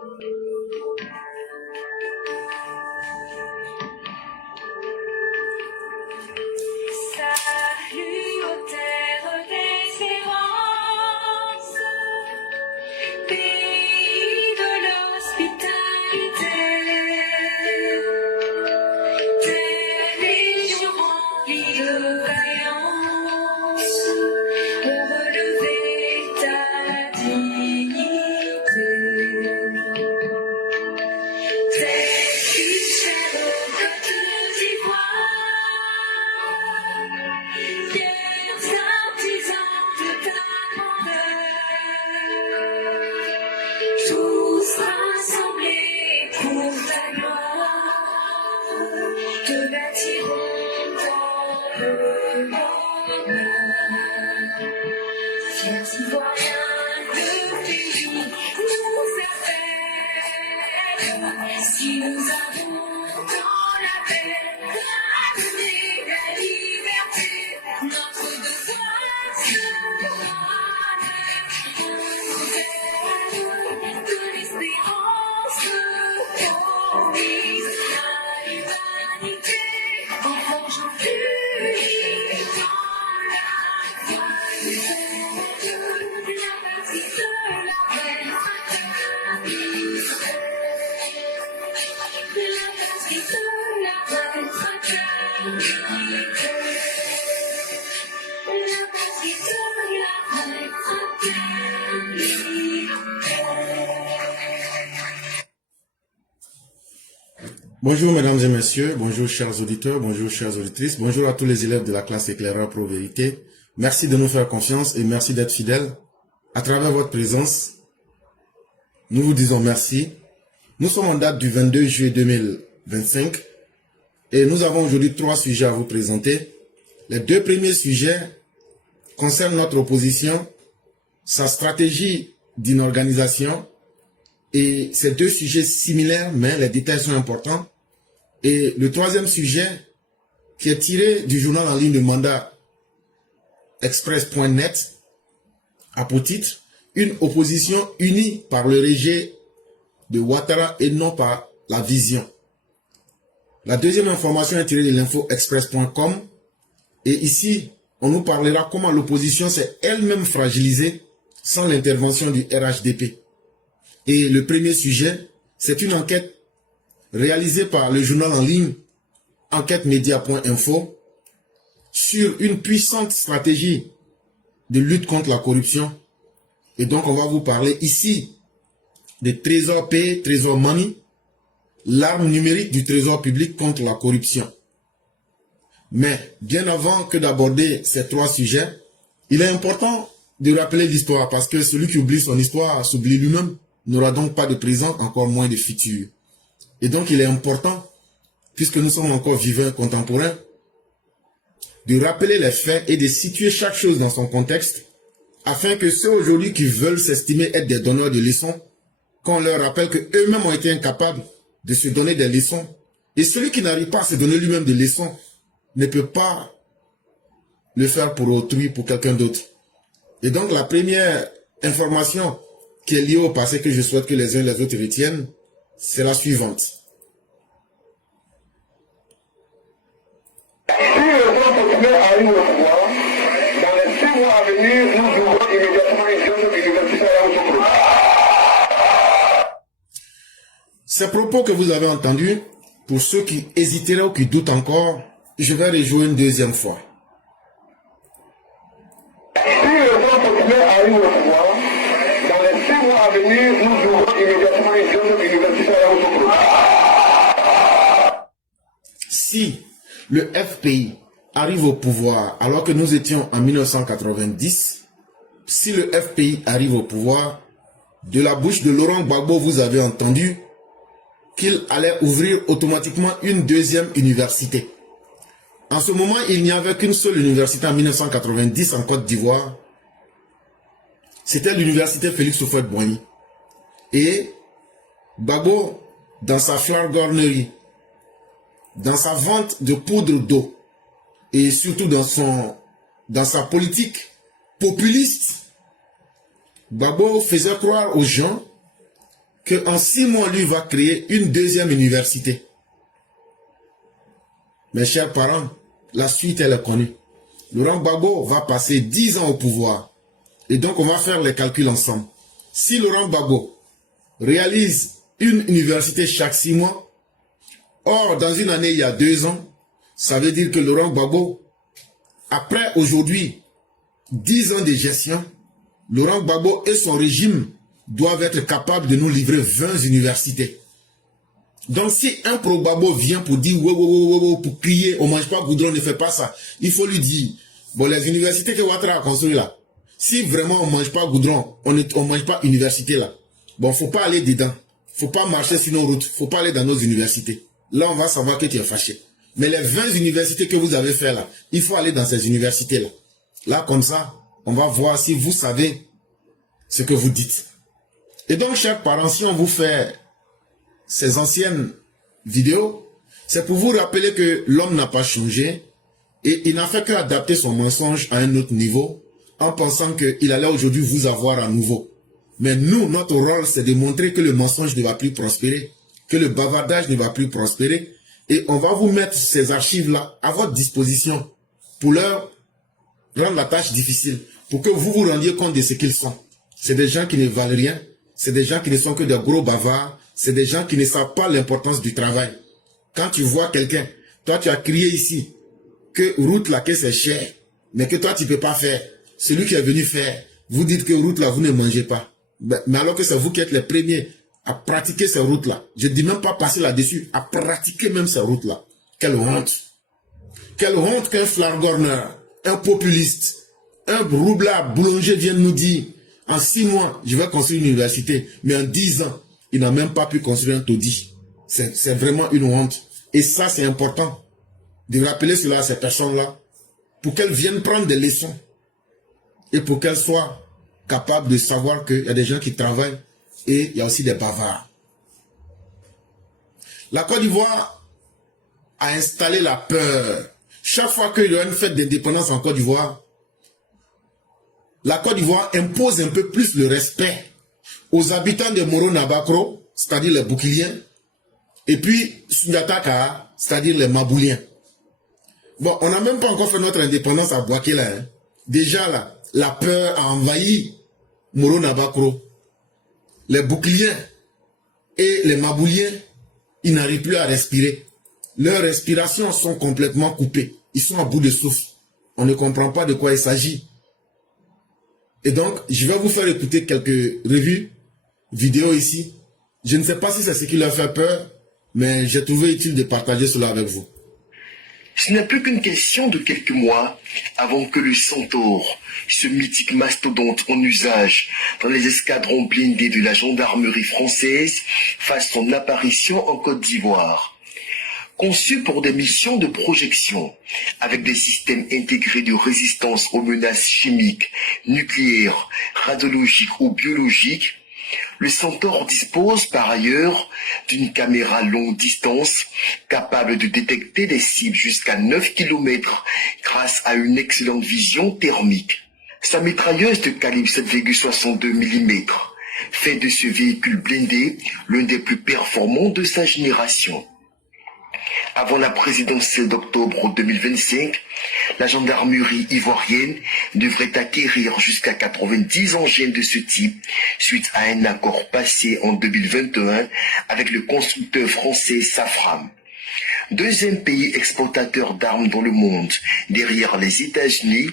Salut aux terres d'espérance, pays de l'hospitalité, tes légions remplies de vaillance ont relevé ta dignité. Tes fichères aux côtes d'Ivoire, fiers artisans de ta grandeur, tous rassemblés pour ta gloire, te bâtiront dans le bonheur. Fiers citoyens, le pays nous appelle. Si nous avons dans la paix, l'avenir, la liberté, notre devoir se de l'espérance promise à l'humanité, en forgeant unis dans la foi du peuple, la patrie de la reine fraternité, la patrie de la reine fraternité, la patrie de la reine fraternité. Bonjour mesdames et messieurs, bonjour chers auditeurs, bonjour chères auditrices, bonjour à tous les élèves de la classe éclaireur Pro Vérité. Merci de nous faire confiance et merci d'être fidèles. À travers votre présence, nous vous disons merci. Nous sommes en date du 22 juillet 2025 et nous avons aujourd'hui 3 sujets à vous présenter. Les 2 premiers sujets concernent notre opposition, sa stratégie d'inorganisation, et ces 2 sujets similaires, mais les détails sont importants. Et le 3e sujet, qui est tiré du journal en ligne de mandat express.net, a pour titre « Une opposition unie par le rejet de Ouattara et non par la vision ». La 2e information est tirée de l'infoexpress.com et ici, on nous parlera comment l'opposition s'est elle-même fragilisée sans l'intervention du RHDP. Et le premier sujet, c'est une enquête réalisée par le journal en ligne enquêtemedia.info sur une puissante stratégie de lutte contre la corruption. Et donc, on va vous parler ici des trésors payés, trésor money, l'arme numérique du trésor public contre la corruption. Mais bien avant que d'aborder ces 3 sujets, il est important de rappeler l'histoire parce que celui qui oublie son histoire s'oublie lui-même, n'aura donc pas de présent, encore moins de futur. Et donc il est important, puisque nous sommes encore vivants contemporains, de rappeler les faits et de situer chaque chose dans son contexte, afin que ceux aujourd'hui qui veulent s'estimer être des donneurs de leçons, qu'on leur rappelle qu'eux-mêmes ont été incapables de se donner des leçons, et celui qui n'arrive pas à se donner lui-même des leçons ne peut pas le faire pour autrui, pour quelqu'un d'autre. Et donc la première information qui est liée au passé que je souhaite que les uns et les autres retiennent, c'est la suivante. Si le Front populaire arrive au pouvoir, dans les 6 mois à venir, nous devons immédiatement une jeune université à Yaoundé. Ces propos que vous avez entendus, pour ceux qui hésiteraient ou qui doutent encore, je vais rejouer une 2e fois. Si le Front populaire arrive au pouvoir, dans les 6 mois à venir, nous devons immédiatement une jeune université à Yaoundé. Si le FPI arrive au pouvoir alors que nous étions en 1990, si le FPI arrive au pouvoir, de la bouche de Laurent Gbagbo, vous avez entendu qu'il allait ouvrir automatiquement une 2e université. En ce moment, il n'y avait qu'une seule université en 1990 en Côte d'Ivoire. C'était l'université Félix Houphouët-Boigny. Et Gbagbo, dans sa flagornerie, dans sa vente de poudre d'eau, et surtout dans sa politique populiste, Gbagbo faisait croire aux gens qu'en 6 mois, lui va créer une deuxième université. Mes chers parents, la suite, elle est connue. Laurent Gbagbo va passer 10 ans au pouvoir. Et donc, on va faire les calculs ensemble. Si Laurent Gbagbo réalise une université chaque 6 mois, or, dans une année, il y a 2 ans, ça veut dire que Laurent Gbagbo, après aujourd'hui 10 ans de gestion, Laurent Gbagbo et son régime doivent être capables de nous livrer 20 universités. Donc si un pro-Gbagbo vient pour dire pour crier, on ne mange pas goudron, ne fait pas ça, il faut lui dire, bon, les universités que Ouattara a construites là, si vraiment on ne mange pas goudron, on ne mange pas université là, bon, faut pas aller dedans, faut pas marcher sur nos routes, faut pas aller dans nos universités. Là, on va savoir que tu es fâché. Mais les 20 universités que vous avez fait là, il faut aller dans ces universités là. Là, comme ça, on va voir si vous savez ce que vous dites. Et donc, chers parents, si on vous fait ces anciennes vidéos, c'est pour vous rappeler que l'homme n'a pas changé et il n'a fait qu'adapter son mensonge à un autre niveau en pensant qu'il allait aujourd'hui vous avoir à nouveau. Mais nous, notre rôle, c'est de montrer que le mensonge ne va plus prospérer, que le bavardage ne va plus prospérer. Et on va vous mettre ces archives-là à votre disposition pour leur rendre la tâche difficile, pour que vous vous rendiez compte de ce qu'ils sont. C'est des gens qui ne valent rien, c'est des gens qui ne sont que des gros bavards, c'est des gens qui ne savent pas l'importance du travail. Quand tu vois quelqu'un, toi tu as crié ici, que route là, que c'est cher, mais que toi tu ne peux pas faire. Celui qui est venu faire, vous dites que route là, vous ne mangez pas. Mais alors que c'est vous qui êtes les premiers à pratiquer ces routes-là. Je ne dis même pas passer là-dessus, à pratiquer même ces routes-là. Quelle honte. Quelle honte qu'un flargorneur, un populiste, un roublard boulanger vienne nous dire, en 6 mois, je vais construire une université, mais en 10 ans, il n'a même pas pu construire un taudis. C'est vraiment une honte. Et ça, c'est important de rappeler cela à ces personnes-là, pour qu'elles viennent prendre des leçons et pour qu'elles soient capables de savoir qu'il y a des gens qui travaillent et il y a aussi des bavards. La Côte d'Ivoire a installé la peur. Chaque fois qu'il y a une fête d'indépendance en Côte d'Ivoire, la Côte d'Ivoire impose un peu plus le respect aux habitants de Moro Nabakro, c'est-à-dire les Boukiliens, et puis Sundiata, c'est-à-dire les Mabouliens. Bon, on n'a même pas encore fait notre indépendance à Bouaké là. Hein. Déjà là, la peur a envahi Moro Nabakro. Les Boukiliens et les Mabouliens, ils n'arrivent plus à respirer. Leurs respirations sont complètement coupées. Ils sont à bout de souffle. On ne comprend pas de quoi il s'agit. Et donc, je vais vous faire écouter quelques revues, vidéos ici. Je ne sais pas si c'est ce qui leur fait peur, mais j'ai trouvé utile de partager cela avec vous. Ce n'est plus qu'une question de quelques mois avant que le Centaure, ce mythique mastodonte en usage dans les escadrons blindés de la gendarmerie française, fasse son apparition en Côte d'Ivoire. Conçu pour des missions de projection, avec des systèmes intégrés de résistance aux menaces chimiques, nucléaires, radiologiques ou biologiques, le Centaure dispose par ailleurs d'une caméra longue distance capable de détecter des cibles jusqu'à 9 km grâce à une excellente vision thermique. Sa mitrailleuse de calibre 7,62 mm fait de ce véhicule blindé l'un des plus performants de sa génération. Avant la présidentielle d'octobre 2025, la gendarmerie ivoirienne devrait acquérir jusqu'à 90 engins de ce type suite à un accord passé en 2021 avec le constructeur français Safran. Deuxième pays exportateur d'armes dans le monde, derrière les États-Unis,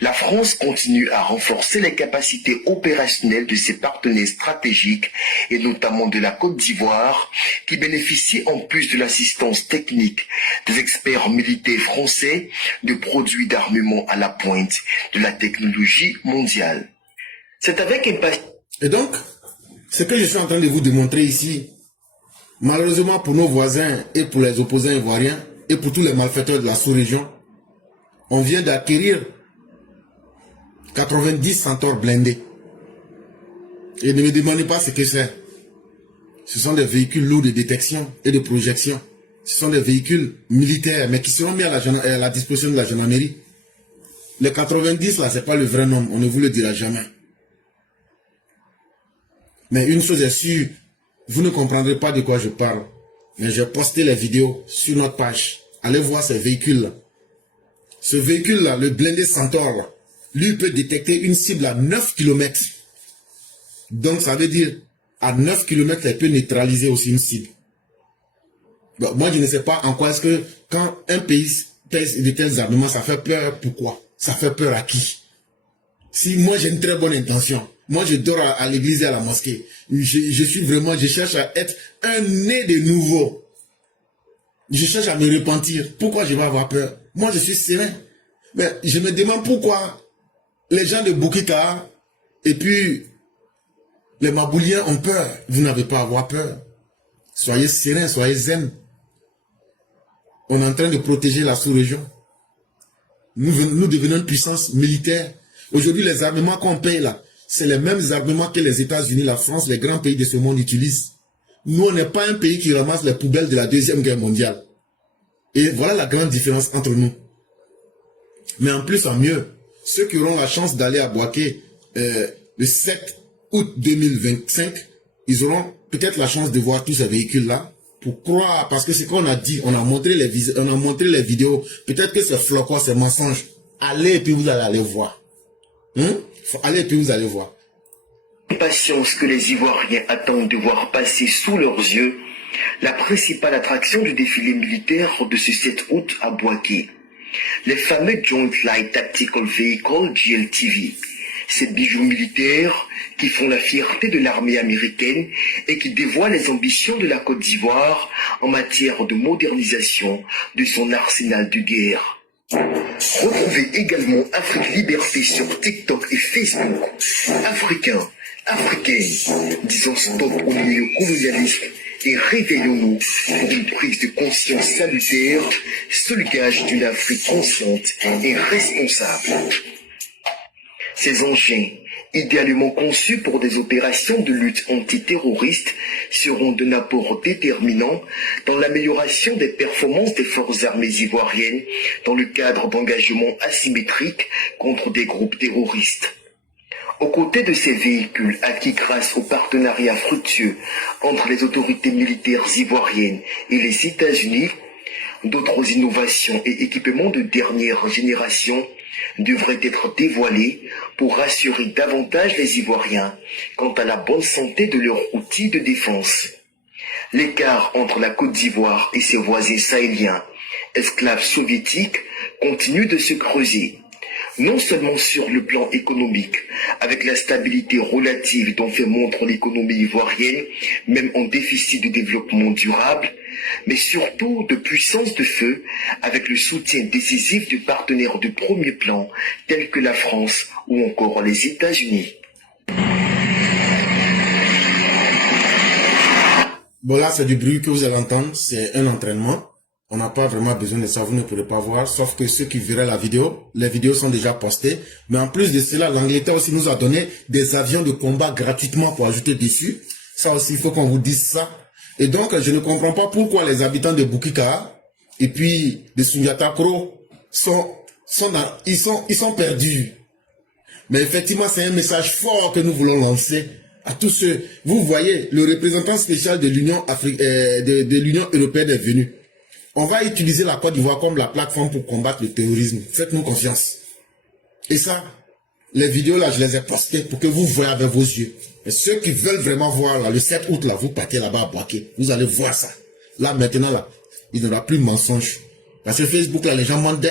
la France continue à renforcer les capacités opérationnelles de ses partenaires stratégiques et notamment de la Côte d'Ivoire, qui bénéficie en plus de l'assistance technique des experts militaires français de produits d'armement à la pointe de la technologie mondiale. C'est avec impatience. Et donc, ce que je suis en train de vous démontrer ici, malheureusement pour nos voisins et pour les opposants ivoiriens et pour tous les malfaiteurs de la sous-région, on vient d'acquérir 90 Centaures blindés. Et ne me demandez pas ce que c'est. Ce sont des véhicules lourds de détection et de projection. Ce sont des véhicules militaires, mais qui seront mis à la disposition de la gendarmerie. Les 90 là, c'est pas le vrai nombre, on ne vous le dira jamais. Mais une chose est sûre, Vous ne comprendrez pas de quoi je parle. Mais j'ai posté les vidéos sur notre page. Allez voir ces véhicules-là. Ce véhicule-là, le blindé Centaure, là, lui peut détecter une cible à 9 km. Donc ça veut dire, à 9 km, elle peut neutraliser aussi une cible. Bon, moi, je ne sais pas en quoi est-ce que quand un pays pèse de tels armements, ça fait peur. Pourquoi? Ça fait peur à qui? Si moi j'ai une très bonne intention, moi je dors à l'église et à la mosquée, je cherche à être un né de nouveau. Je cherche à me repentir. Pourquoi je vais avoir peur? Moi je suis serein. Mais je me demande pourquoi les gens de Boukika et puis les Mabouliens ont peur. Vous n'avez pas à avoir peur. Soyez sereins, soyez zen. On est en train de protéger la sous-région. Nous devenons une puissance militaire. Aujourd'hui, les armements qu'on paye là, c'est les mêmes armements que les États-Unis, la France, les grands pays de ce monde utilisent. Nous, on n'est pas un pays qui ramasse les poubelles de la Deuxième Guerre mondiale. Et voilà la grande différence entre nous. Mais en plus, en mieux, ceux qui auront la chance d'aller à Bouaké le 7 août 2025, ils auront peut-être la chance de voir tous ces véhicules-là pour croire, parce que c'est qu'on a dit, on a montré les vidéos, peut-être que c'est flocon, c'est mensonge. Allez et puis vous allez aller voir. Allez et puis vous allez voir. Patience que les Ivoiriens attendent de voir passer sous leurs yeux la principale attraction du défilé militaire de ce 7 août à Bouaké. Les fameux Joint Light Tactical Vehicle JLTV. Ces bijoux militaires qui font la fierté de l'armée américaine et qui dévoilent les ambitions de la Côte d'Ivoire en matière de modernisation de son arsenal de guerre. Retrouvez également Afrique Liberté sur TikTok et Facebook. Africains, africaines, disons stop au néocolonialisme et réveillons-nous pour une prise de conscience salutaire, seul gage d'une Afrique consciente et responsable. Ces engins, idéalement conçus pour des opérations de lutte antiterroriste, seront d'un apport déterminant dans l'amélioration des performances des forces armées ivoiriennes dans le cadre d'engagements asymétriques contre des groupes terroristes. Aux côtés de ces véhicules acquis grâce au partenariat fructueux entre les autorités militaires ivoiriennes et les États-Unis, d'autres innovations et équipements de dernière génération devraient être dévoilés pour rassurer davantage les Ivoiriens quant à la bonne santé de leurs outils de défense. L'écart entre la Côte d'Ivoire et ses voisins sahéliens, esclaves soviétiques, continue de se creuser. Non seulement sur le plan économique, avec la stabilité relative dont fait montre l'économie ivoirienne, même en déficit de développement durable, mais surtout de puissance de feu, avec le soutien décisif de partenaires de premier plan, tels que la France ou encore les États-Unis. Bon, là, c'est du bruit que vous allez entendre, c'est un entraînement. On n'a pas vraiment besoin de ça, vous ne pourrez pas voir, sauf que ceux qui verraient la vidéo, les vidéos sont déjà postées. Mais en plus de cela, l'Angleterre aussi nous a donné des avions de combat gratuitement pour ajouter dessus. Ça aussi, il faut qu'on vous dise ça. Et donc, je ne comprends pas pourquoi les habitants de Boukika et puis de Soundiata Kro sont perdus. Mais effectivement, c'est un message fort que nous voulons lancer à tous ceux. Vous voyez, le représentant spécial de l'Union européenne est venu. On va utiliser la Côte d'Ivoire comme la plateforme pour combattre le terrorisme. Faites-nous confiance. Et ça, les vidéos là, je les ai postées pour que vous voyez avec vos yeux. Et ceux qui veulent vraiment voir là, le 7 août là, vous partez là-bas à Bouaké. Vous allez voir ça. Là, maintenant là, il n'y aura plus de mensonges. Parce que Facebook là, les gens mentent.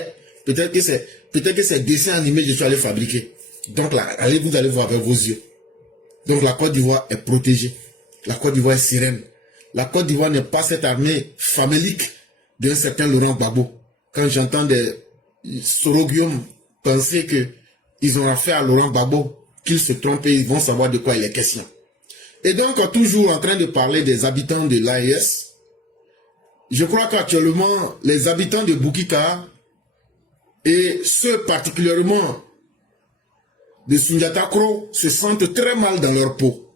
Peut-être que c'est dessins animés que je suis allé fabriquer. Donc là, allez, vous allez voir avec vos yeux. Donc la Côte d'Ivoire est protégée. La Côte d'Ivoire est sereine. La Côte d'Ivoire n'est pas cette armée famélique d'un certain Laurent Gbagbo. Quand j'entends des sorogium penser que ils ont affaire à Laurent Gbagbo, qu'ils se trompent et ils vont savoir de quoi il est question. Et donc, toujours en train de parler des habitants de l'AES, je crois qu'actuellement, les habitants de Boukika et ceux particulièrement de Soundiata Kro se sentent très mal dans leur peau.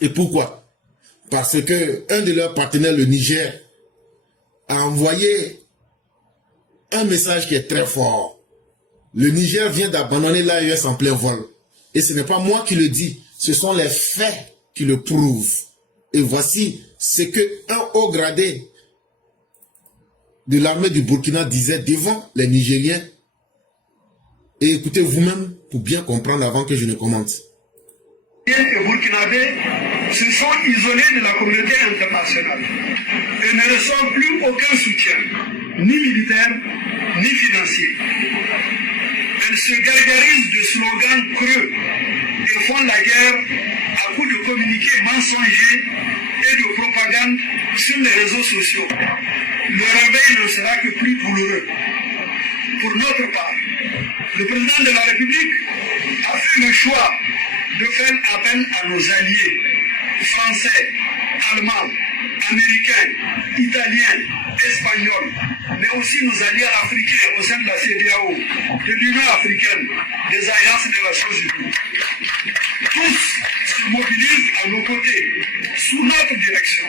Et pourquoi? Parce que un de leurs partenaires, le Niger, a envoyé un message qui est très fort. Le Niger vient d'abandonner l'AES en plein vol. Et ce n'est pas moi qui le dis, ce sont les faits qui le prouvent. Et voici ce qu'un haut gradé de l'armée du Burkina disait devant les Nigériens. Et écoutez vous-même pour bien comprendre avant que je ne commente. Les Burkinabés se sont isolés de la communauté internationale et ne reçoivent plus aucun soutien, ni militaire, ni financier. Elles se gargarisent de slogans creux et font la guerre à coups de communiqués mensongers et de propagande sur les réseaux sociaux. Le réveil ne sera que plus douloureux. Pour notre part, le président de la République a fait le choix de faire appel à nos alliés français, allemands, américains, italiens, espagnols, mais aussi nos alliés africains au sein de la CEDEAO, de l'Union africaine, des agences des Nations Unies. Tous se mobilisent à nos côtés, sous notre direction.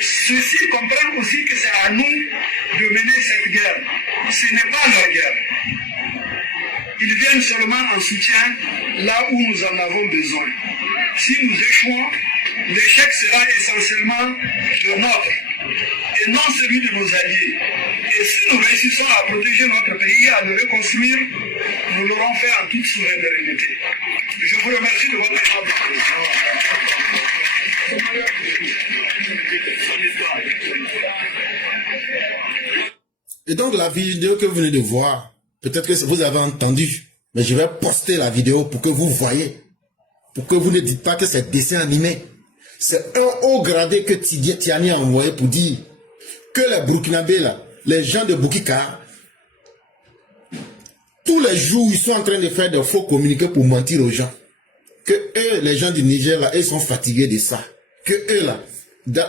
Ceux-ci comprennent aussi que c'est à nous de mener cette guerre. Ce n'est pas leur guerre. Ils viennent seulement en soutien là où nous en avons besoin. Si nous échouons, l'échec sera essentiellement le nôtre et non celui de nos alliés. Et si nous réussissons à protéger notre pays, à le reconstruire, nous l'aurons fait en toute souveraineté. Je vous remercie de votre attention. Et donc la vidéo que vous venez de voir, peut-être que vous avez entendu, mais je vais poster la vidéo pour que vous voyez, pour que vous ne dites pas que c'est dessin animé. C'est un haut gradé que Tiani a envoyé pour dire que les Burkinabés, là, les gens de Boukika, tous les jours, ils sont en train de faire des faux communiqués pour mentir aux gens. Que eux, les gens du Niger, là, ils sont fatigués de ça. Que eux, là,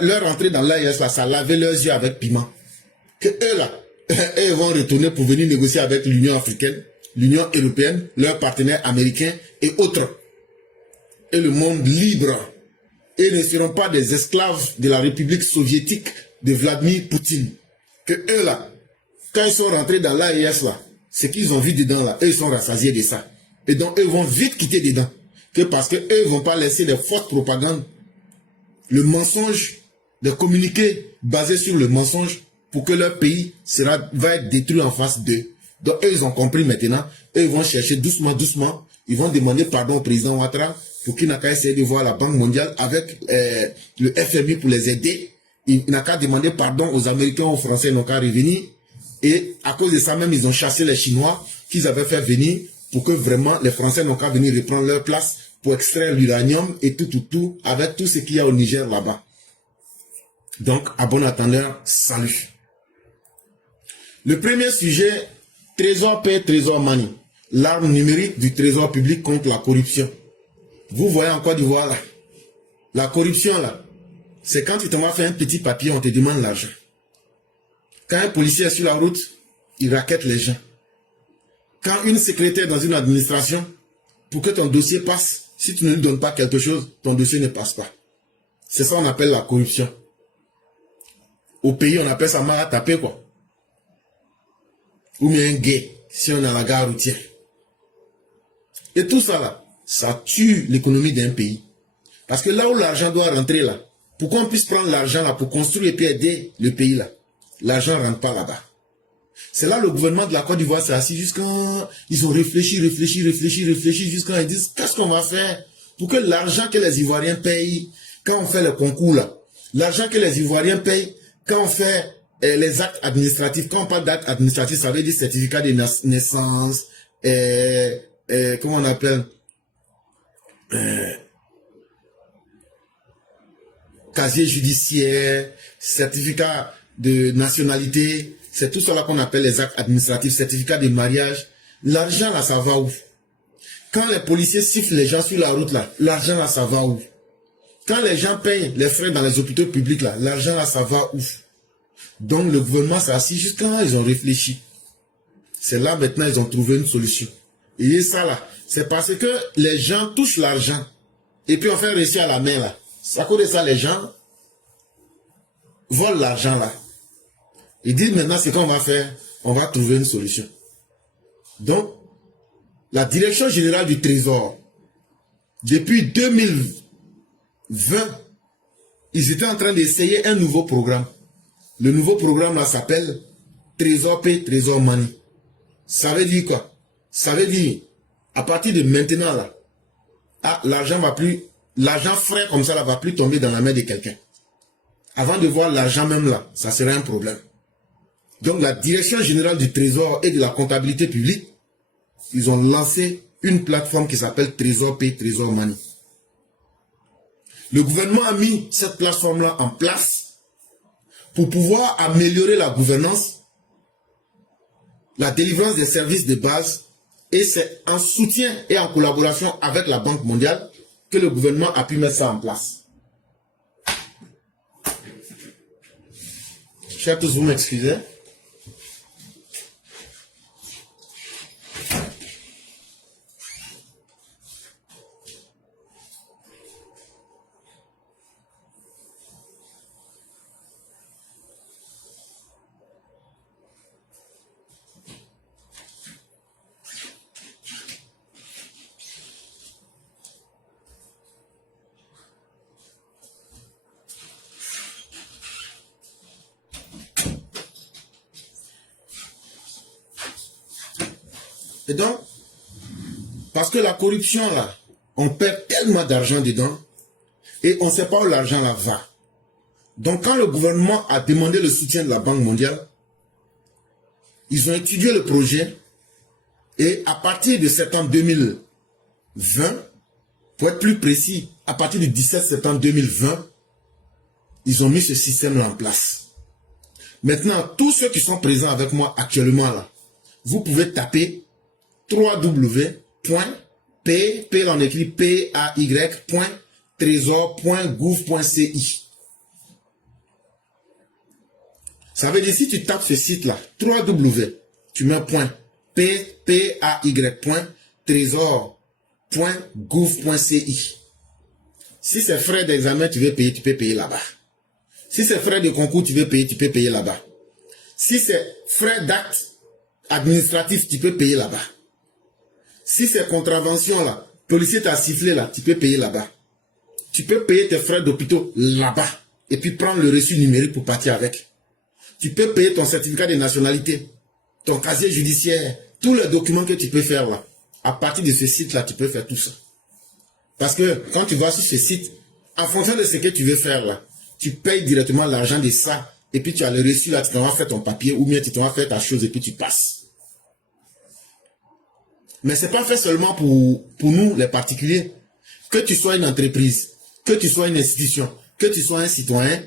leur entrée dans l'AIS, là, ça lavait leurs yeux avec piment. Que eux, là, ils vont retourner pour venir négocier avec l'Union africaine, l'Union européenne, leurs partenaires américains et autres. Et le monde libre. Et ne seront pas des esclaves de la République soviétique de Vladimir Poutine. Que eux, là, quand ils sont rentrés dans l'AIS, là, ce qu'ils ont vu dedans, là, eux, ils sont rassasiés de ça. Et donc, eux vont vite quitter dedans. Que parce que eux vont pas laisser des fausses propagandes, le mensonge, des communiqués basés sur le mensonge, pour que leur pays va être détruit en face d'eux. Donc, eux, ils ont compris maintenant. Eux, ils vont chercher doucement, doucement. Ils vont demander pardon au président Ouattara pour qu'il n'a qu'à essayer de voir la Banque mondiale avec le FMI pour les aider. Il n'a qu'à demander pardon aux Américains, aux Français, ils n'ont qu'à revenir. Et à cause de ça même, ils ont chassé les Chinois qu'ils avaient fait venir pour que vraiment les Français n'ont qu'à venir reprendre leur place pour extraire l'uranium et tout, avec tout ce qu'il y a au Niger là-bas. Donc, à bon attendeur, salut. Le premier sujet, Trésor paie, Trésor manie. L'arme numérique du Trésor public contre la corruption. Vous voyez en Côte d'Ivoire là, la corruption là, c'est quand tu t'en vas faire un petit papier, on te demande l'argent. Quand un policier est sur la route, il raquette les gens. Quand une secrétaire dans une administration, pour que ton dossier passe, si tu ne lui donnes pas quelque chose, ton dossier ne passe pas. C'est ça qu'on appelle la corruption. Au pays, on appelle ça mal à taper quoi. Ou bien un gay, si on est à la gare routière. Et tout ça là, ça tue l'économie d'un pays. Parce que là où l'argent doit rentrer là, pour qu'on puisse prendre l'argent là pour construire et puis aider le pays là, l'argent ne rentre pas là-bas. C'est là le gouvernement de la Côte d'Ivoire s'est assis jusqu'à... Ils ont réfléchi, jusqu'à... Ils disent, qu'est-ce qu'on va faire pour que l'argent que les Ivoiriens payent quand on fait le concours là, l'argent que les Ivoiriens payent quand on fait les actes administratifs, quand on parle d'actes administratifs, ça veut dire certificat de naissance, comment on appelle, casier judiciaire, certificat de nationalité, c'est tout cela qu'on appelle les actes administratifs, certificat de mariage. L'argent là, ça va où? Quand les policiers sifflent les gens sur la route là, l'argent là, ça va où? Quand les gens payent les frais dans les hôpitaux publics là, l'argent là, ça va où? Donc le gouvernement s'est assis jusqu'à ils ont réfléchi. C'est là maintenant ils ont trouvé une solution. Et ça là, c'est parce que les gens touchent l'argent. Et puis on fait réussir à la main là. À cause de ça, les gens volent l'argent là. Ils disent maintenant ce qu'on va faire, on va trouver une solution. Donc, la direction générale du Trésor, depuis 2020, ils étaient en train d'essayer un nouveau programme. Le nouveau programme là s'appelle Trésor Pay, Trésor Money. Ça veut dire quoi? Ça veut dire, à partir de maintenant là, l'argent frais comme ça là va plus tomber dans la main de quelqu'un. Avant de voir l'argent même là, ça serait un problème. Donc la direction générale du Trésor et de la comptabilité publique, ils ont lancé une plateforme qui s'appelle Trésor Pay, Trésor Money. Le gouvernement a mis cette plateforme-là en place pour pouvoir améliorer la gouvernance, la délivrance des services de base, et c'est en soutien et en collaboration avec la Banque mondiale que le gouvernement a pu mettre ça en place. Chers tous, vous m'excusez. Et donc, parce que la corruption là, on perd tellement d'argent dedans et on ne sait pas où l'argent là va. Donc quand le gouvernement a demandé le soutien de la Banque mondiale, ils ont étudié le projet et à partir de septembre 2020, pour être plus précis, à partir du 17 septembre 2020, ils ont mis ce système là en place. Maintenant, tous ceux qui sont présents avec moi actuellement là, vous pouvez taper www.pay.trésor.gouv.ci. Ça veut dire si tu tapes ce site-là, www, tu mets .pay.trésor.gouv.ci. Si c'est frais d'examen, tu veux payer, tu peux payer là-bas. Si c'est frais de concours, tu veux payer, tu peux payer là-bas. Si c'est frais d'acte administratif, tu peux payer là-bas. Si c'est contravention là, policier t'a sifflé là, tu peux payer là-bas. Tu peux payer tes frais d'hôpital là-bas. Et puis prendre le reçu numérique pour partir avec. Tu peux payer ton certificat de nationalité, ton casier judiciaire, tous les documents que tu peux faire là. À partir de ce site là, tu peux faire tout ça. Parce que quand tu vas sur ce site, en fonction de ce que tu veux faire là, tu payes directement l'argent de ça. Et puis tu as le reçu là, tu t'en vas faire ton papier ou bien tu t'en vas faire ta chose et puis tu passes. Mais ce n'est pas fait seulement pour nous, les particuliers. Que tu sois une entreprise, que tu sois une institution, que tu sois un citoyen,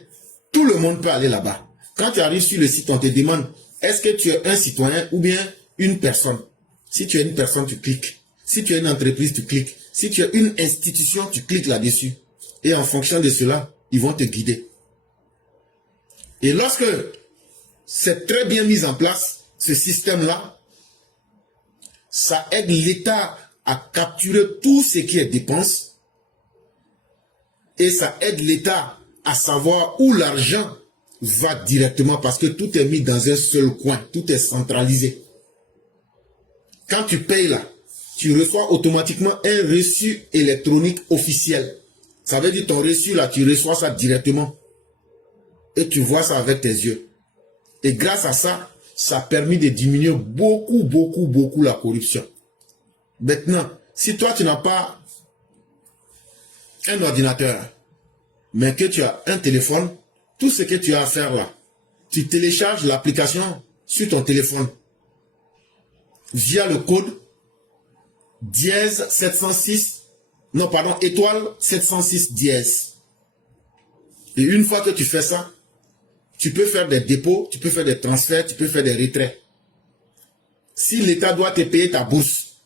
tout le monde peut aller là-bas. Quand tu arrives sur le site, on te demande, est-ce que tu es un citoyen ou bien une personne? Si tu es une personne, tu cliques. Si tu es une entreprise, tu cliques. Si tu es une institution, tu cliques là-dessus. Et en fonction de cela, ils vont te guider. Et lorsque c'est très bien mis en place, ce système-là, ça aide l'État à capturer tout ce qui est dépenses et ça aide l'État à savoir où l'argent va directement parce que tout est mis dans un seul coin, tout est centralisé. Quand tu payes là, tu reçois automatiquement un reçu électronique officiel. Ça veut dire ton reçu là, tu reçois ça directement et tu vois ça avec tes yeux. Et grâce à ça, ça a permis de diminuer beaucoup la corruption. Maintenant, si toi tu n'as pas un ordinateur, mais que tu as un téléphone, tout ce que tu as à faire là, tu télécharges l'application sur ton téléphone via le code dièse 706, non pardon, étoile 706 dièse. Et une fois que tu fais ça, tu peux faire des dépôts, tu peux faire des transferts, tu peux faire des retraits. Si l'État doit te payer ta bourse,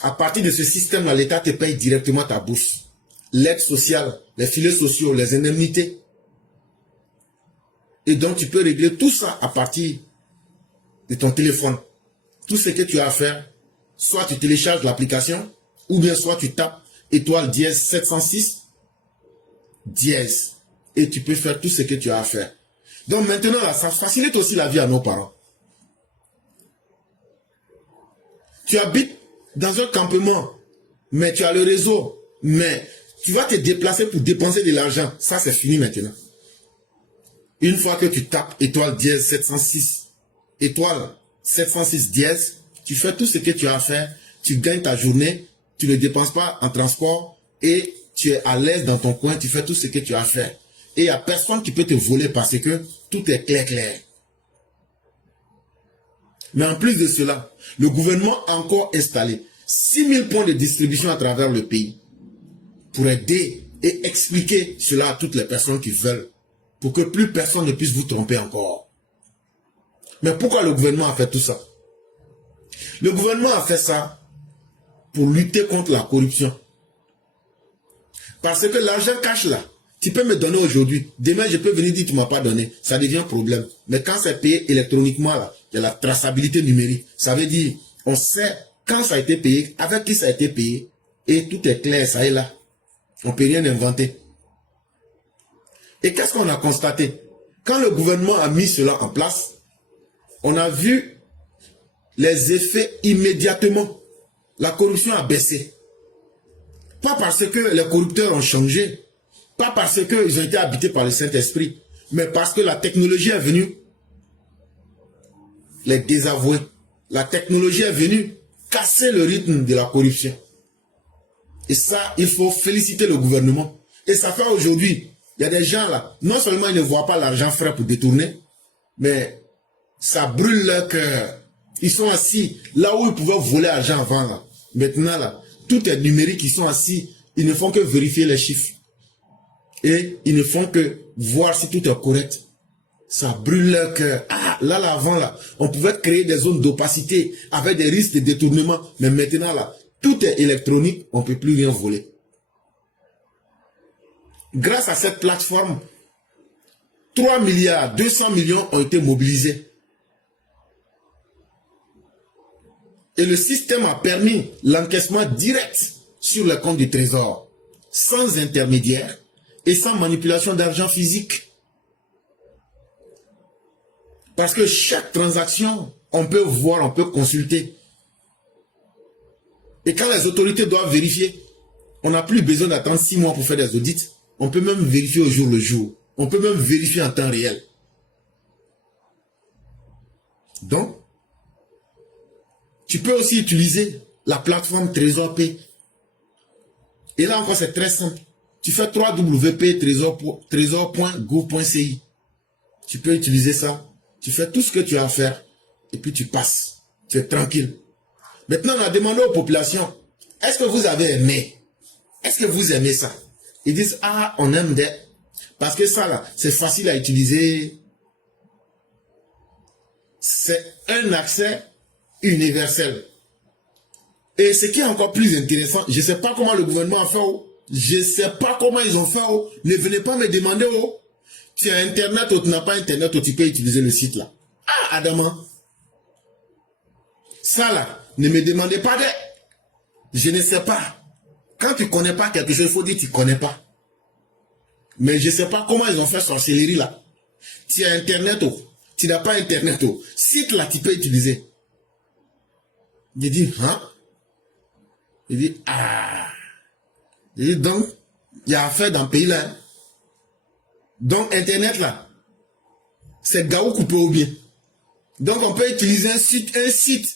à partir de ce système-là, l'État te paye directement ta bourse. L'aide sociale, les filets sociaux, les indemnités. Et donc, tu peux régler tout ça à partir de ton téléphone. Tout ce que tu as à faire, soit tu télécharges l'application, ou bien soit tu tapes étoile dièse 706 dièse. Et tu peux faire tout ce que tu as à faire. Donc maintenant, là, ça facilite aussi la vie à nos parents. Tu habites dans un campement, mais tu as le réseau, mais Tu vas te déplacer pour dépenser de l'argent. Ça, c'est fini maintenant. Une fois que tu tapes étoile dièse 706, étoile 706 dièse, tu fais tout ce que tu as à faire, tu gagnes ta journée, tu ne dépenses pas en transport et tu es à l'aise dans ton coin, tu fais tout ce que tu as à faire. Et il n'y a personne qui peut te voler parce que tout est clair. Mais en plus de cela, le gouvernement a encore installé 6000 points de distribution à travers le pays pour aider et expliquer cela à toutes les personnes qui veulent, pour que plus personne ne puisse vous tromper encore. Mais pourquoi le gouvernement a fait tout ça? Le gouvernement a fait ça pour lutter contre la corruption. Parce que l'argent cash là, tu peux me donner aujourd'hui, demain je peux venir dire que tu ne m'as pas donné, ça devient problème. Mais quand c'est payé électroniquement là, il y a la traçabilité numérique. Ça veut dire, on sait quand ça a été payé, avec qui ça a été payé, et tout est clair, ça est là. On ne peut rien inventer. Et qu'est-ce qu'on a constaté? Quand le gouvernement a mis cela en place, on a vu les effets immédiatement. La corruption a baissé. Pas parce que les corrupteurs ont changé, pas parce qu'ils ont été habités par le Saint-Esprit, mais parce que la technologie est venue les désavouer. La technologie est venue casser le rythme de la corruption. Et ça, il faut féliciter le gouvernement. Et ça fait aujourd'hui, il y a des gens là, non seulement ils ne voient pas l'argent frais pour détourner, mais ça brûle leur cœur. Ils sont assis là où ils pouvaient voler l'argent avant là. Maintenant là, tout est numérique, ils sont assis, ils ne font que vérifier les chiffres. Et ils ne font que voir si tout est correct. Ça brûle leur cœur. Ah, là, avant, là, on pouvait créer des zones d'opacité avec des risques de détournement. Mais maintenant, là, tout est électronique, on ne peut plus rien voler. Grâce à cette plateforme, 3 milliards 200 millions ont été mobilisés. Et le système a permis l'encaissement direct sur le compte du trésor, sans intermédiaire et sans manipulation d'argent physique. Parce que chaque transaction, on peut voir, on peut consulter. Et quand les autorités doivent vérifier, on n'a plus besoin d'attendre 6 mois pour faire des audits. On peut même vérifier au jour le jour. On peut même vérifier en temps réel. Donc, tu peux aussi utiliser la plateforme Trésor P. Et là encore, c'est très simple. Tu fais www.trésor.gouv.ci. Tu peux utiliser ça. Tu fais tout ce que tu as à faire. Et puis tu passes. Tu es tranquille. Maintenant, on a demandé aux populations, est-ce que vous avez aimé? Est-ce que vous aimez ça? Ils disent, ah, on aime des... Parce que ça, là, c'est facile à utiliser. C'est un accès universel. Et ce qui est encore plus intéressant, je ne sais pas comment le gouvernement a fait. Je ne sais pas comment ils ont fait. Ne venez pas me demander. Tu as Internet ou tu n'as pas Internet ou tu peux utiliser le site là. Ah, Adama. Ça là, ne me demandez pas de... Je ne sais pas. Quand tu ne connais pas quelque chose, il faut dire que tu ne connais pas. Mais je ne sais pas comment ils ont fait sorcellerie là. Tu as Internet ou tu n'as pas Internet ou site là, tu peux utiliser. Il dit, hein? Il dit, ah. Il dit, donc, il y a affaire dans le pays là. Hein? Donc, Internet là, c'est Gaou coupé au bien. Donc, on peut utiliser un site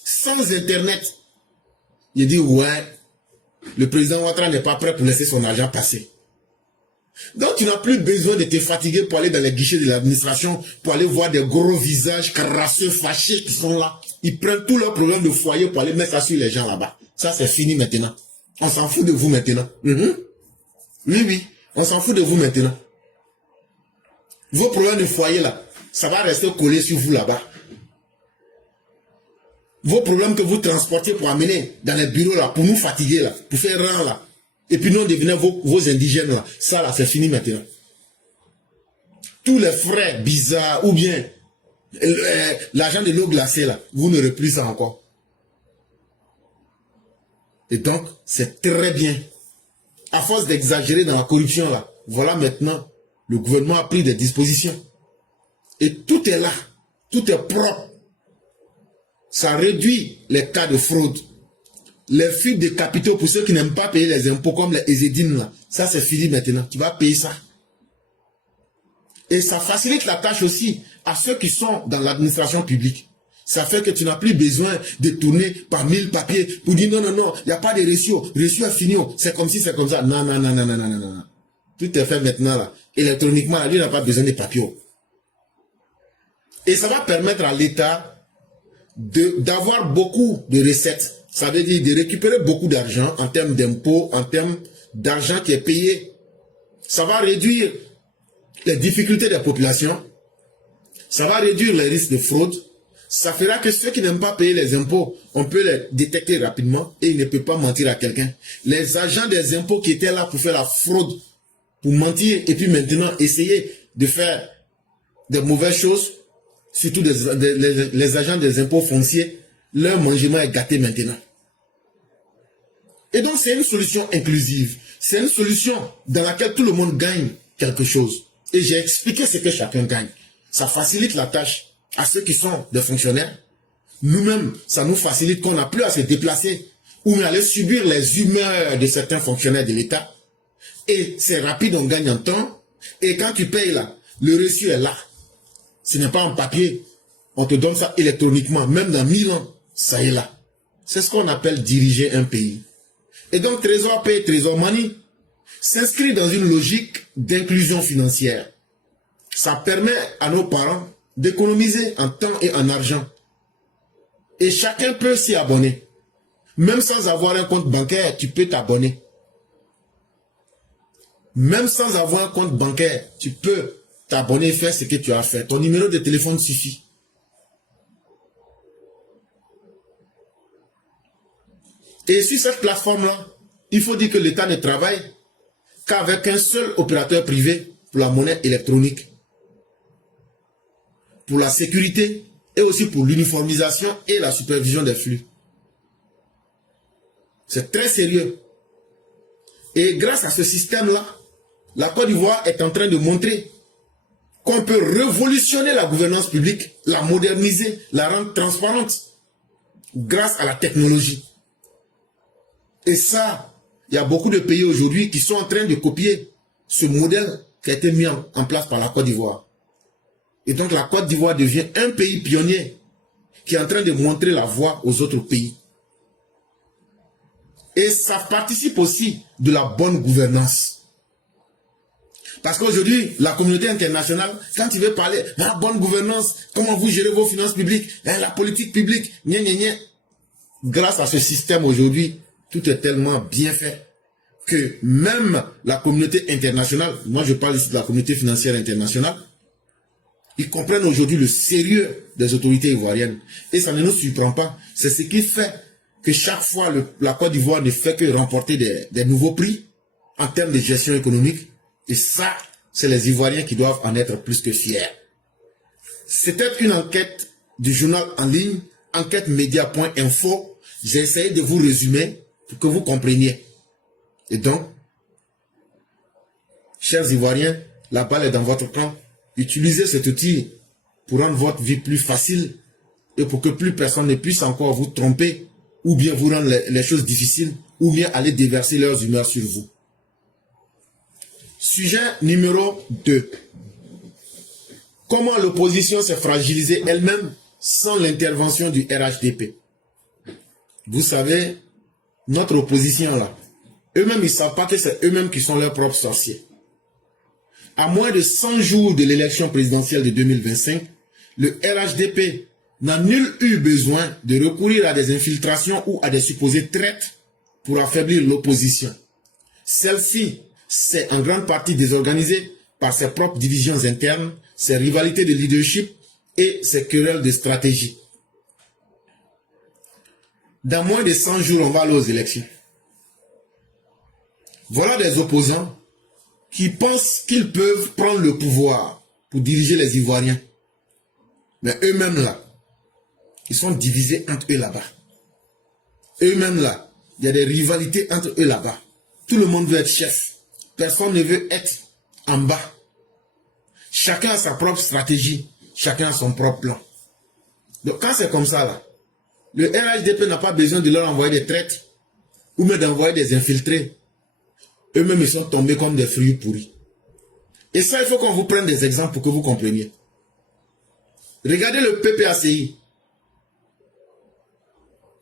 sans Internet. Il dit, ouais, le président Ouattara n'est pas prêt pour laisser son argent passer. Donc, tu n'as plus besoin de te fatiguer pour aller dans les guichets de l'administration, pour aller voir des gros visages crasseux, fâchés qui sont là. Ils prennent tous leurs problèmes de foyer pour aller mettre ça sur les gens là-bas. Ça, c'est fini maintenant. On s'en fout de vous maintenant. Oui, on s'en fout de vous maintenant. Vos problèmes de foyer là, ça va rester collé sur vous là-bas. Vos problèmes que vous transportez pour amener dans les bureaux là, pour nous fatiguer là, pour faire rang là. Et puis nous, on devenait vos indigènes là. Ça là, c'est fini maintenant. Tous les frais bizarres ou bien l'argent de l'eau glacée là, vous n'aurez plus ça encore. Et donc, c'est très bien. À force d'exagérer dans la corruption là, voilà maintenant, le gouvernement a pris des dispositions. Et tout est là. Tout est propre. Ça réduit les cas de fraude. les fuites de capitaux pour ceux qui n'aiment pas payer les impôts comme les Ezedine là. Ça c'est fini maintenant. Tu vas payer ça. Et ça facilite la tâche aussi à ceux qui sont dans l'administration publique. Ça fait que tu n'as plus besoin de tourner par 1000 papiers pour dire non, non, non, il n'y a pas de reçu. Reçu est fini. C'est comme si, c'est comme ça. Non, non, non, non, non, non, non, non. Tout est fait maintenant là. Électroniquement, là, lui n'a pas besoin de papiers. Et ça va permettre à l'État d'avoir beaucoup de recettes. Ça veut dire de récupérer beaucoup d'argent en termes d'impôts, en termes d'argent qui est payé. Ça va réduire les difficultés des populations. Ça va réduire les risques de fraude. Ça fera que ceux qui n'aiment pas payer les impôts, on peut les détecter rapidement et ils ne peuvent pas mentir à quelqu'un. Les agents des impôts qui étaient là pour faire la fraude, pour mentir et puis maintenant essayer de faire de mauvaises choses, surtout les agents des impôts fonciers, leur mangement est gâté maintenant. Et donc c'est une solution inclusive. C'est une solution dans laquelle tout le monde gagne quelque chose. Et j'ai expliqué ce que chacun gagne. Ça facilite la tâche à ceux qui sont des fonctionnaires. Nous-mêmes, ça nous facilite qu'on n'a plus à se déplacer ou aller subir les humeurs de certains fonctionnaires de l'État. Et c'est rapide, on gagne en temps. Et quand tu payes là, le reçu est là. Ce n'est pas en papier. On te donne ça électroniquement. Même dans 1000 ans, ça est là. C'est ce qu'on appelle diriger un pays. Et donc, Trésor Pay, Trésor Money s'inscrit dans une logique d'inclusion financière. Ça permet à nos parents d'économiser en temps et en argent. Et chacun peut s'y abonner. Même sans avoir un compte bancaire, tu peux t'abonner. Même sans avoir un compte bancaire, tu peux t'abonner et faire ce que tu as fait. Ton numéro de téléphone suffit. Et sur cette plateforme-là, il faut dire que l'État ne travaille qu'avec un seul opérateur privé pour la monnaie électronique, pour la sécurité et aussi pour l'uniformisation et la supervision des flux. C'est très sérieux. Et grâce à ce système-là, la Côte d'Ivoire est en train de montrer qu'on peut révolutionner la gouvernance publique, la moderniser, la rendre transparente grâce à la technologie. Et ça, il y a beaucoup de pays aujourd'hui qui sont en train de copier ce modèle qui a été mis en place par la Côte d'Ivoire. Et donc la Côte d'Ivoire devient un pays pionnier qui est en train de montrer la voie aux autres pays. Et ça participe aussi de la bonne gouvernance. Parce qu'aujourd'hui, la communauté internationale, quand il veut parler de la bonne gouvernance, comment vous gérez vos finances publiques, la politique publique, gna gna gna, grâce à ce système aujourd'hui, tout est tellement bien fait que même la communauté internationale, moi je parle ici de la communauté financière internationale, ils comprennent aujourd'hui le sérieux des autorités ivoiriennes. Et ça ne nous surprend pas. C'est ce qui fait que chaque fois la Côte d'Ivoire ne fait que remporter des nouveaux prix en termes de gestion économique. Et ça, c'est les Ivoiriens qui doivent en être plus que fiers. C'était une enquête du journal en ligne, enquêtemedia.info. J'ai essayé de vous résumer pour que vous compreniez. Et donc, chers Ivoiriens, la balle est dans votre camp. Utilisez cet outil pour rendre votre vie plus facile et pour que plus personne ne puisse encore vous tromper ou bien vous rendre les choses difficiles ou bien aller déverser leurs humeurs sur vous. Sujet numéro 2. Comment l'opposition s'est fragilisée elle-même sans l'intervention du RHDP. Vous savez, notre opposition là, eux-mêmes ils ne savent pas que c'est eux-mêmes qui sont leurs propres sorciers. À moins de 100 jours de l'élection présidentielle de 2025, le RHDP n'a nul eu besoin de recourir à des infiltrations ou à des supposées traites pour affaiblir l'opposition. Celle-ci s'est en grande partie désorganisée par ses propres divisions internes, ses rivalités de leadership et ses querelles de stratégie. Dans moins de 100 jours, on va aller aux élections. Voilà des opposants qui pensent qu'ils peuvent prendre le pouvoir pour diriger les Ivoiriens. Mais eux-mêmes là, ils sont divisés entre eux là-bas. Eux-mêmes là, il y a des rivalités entre eux là-bas. Tout le monde veut être chef. Personne ne veut être en bas. Chacun a sa propre stratégie. Chacun a son propre plan. Donc quand c'est comme ça là, le RHDP n'a pas besoin de leur envoyer des traites ou même d'envoyer des infiltrés. Eux-mêmes, ils sont tombés comme des fruits pourris. Et ça, il faut qu'on vous prenne des exemples pour que vous compreniez. Regardez le PPACI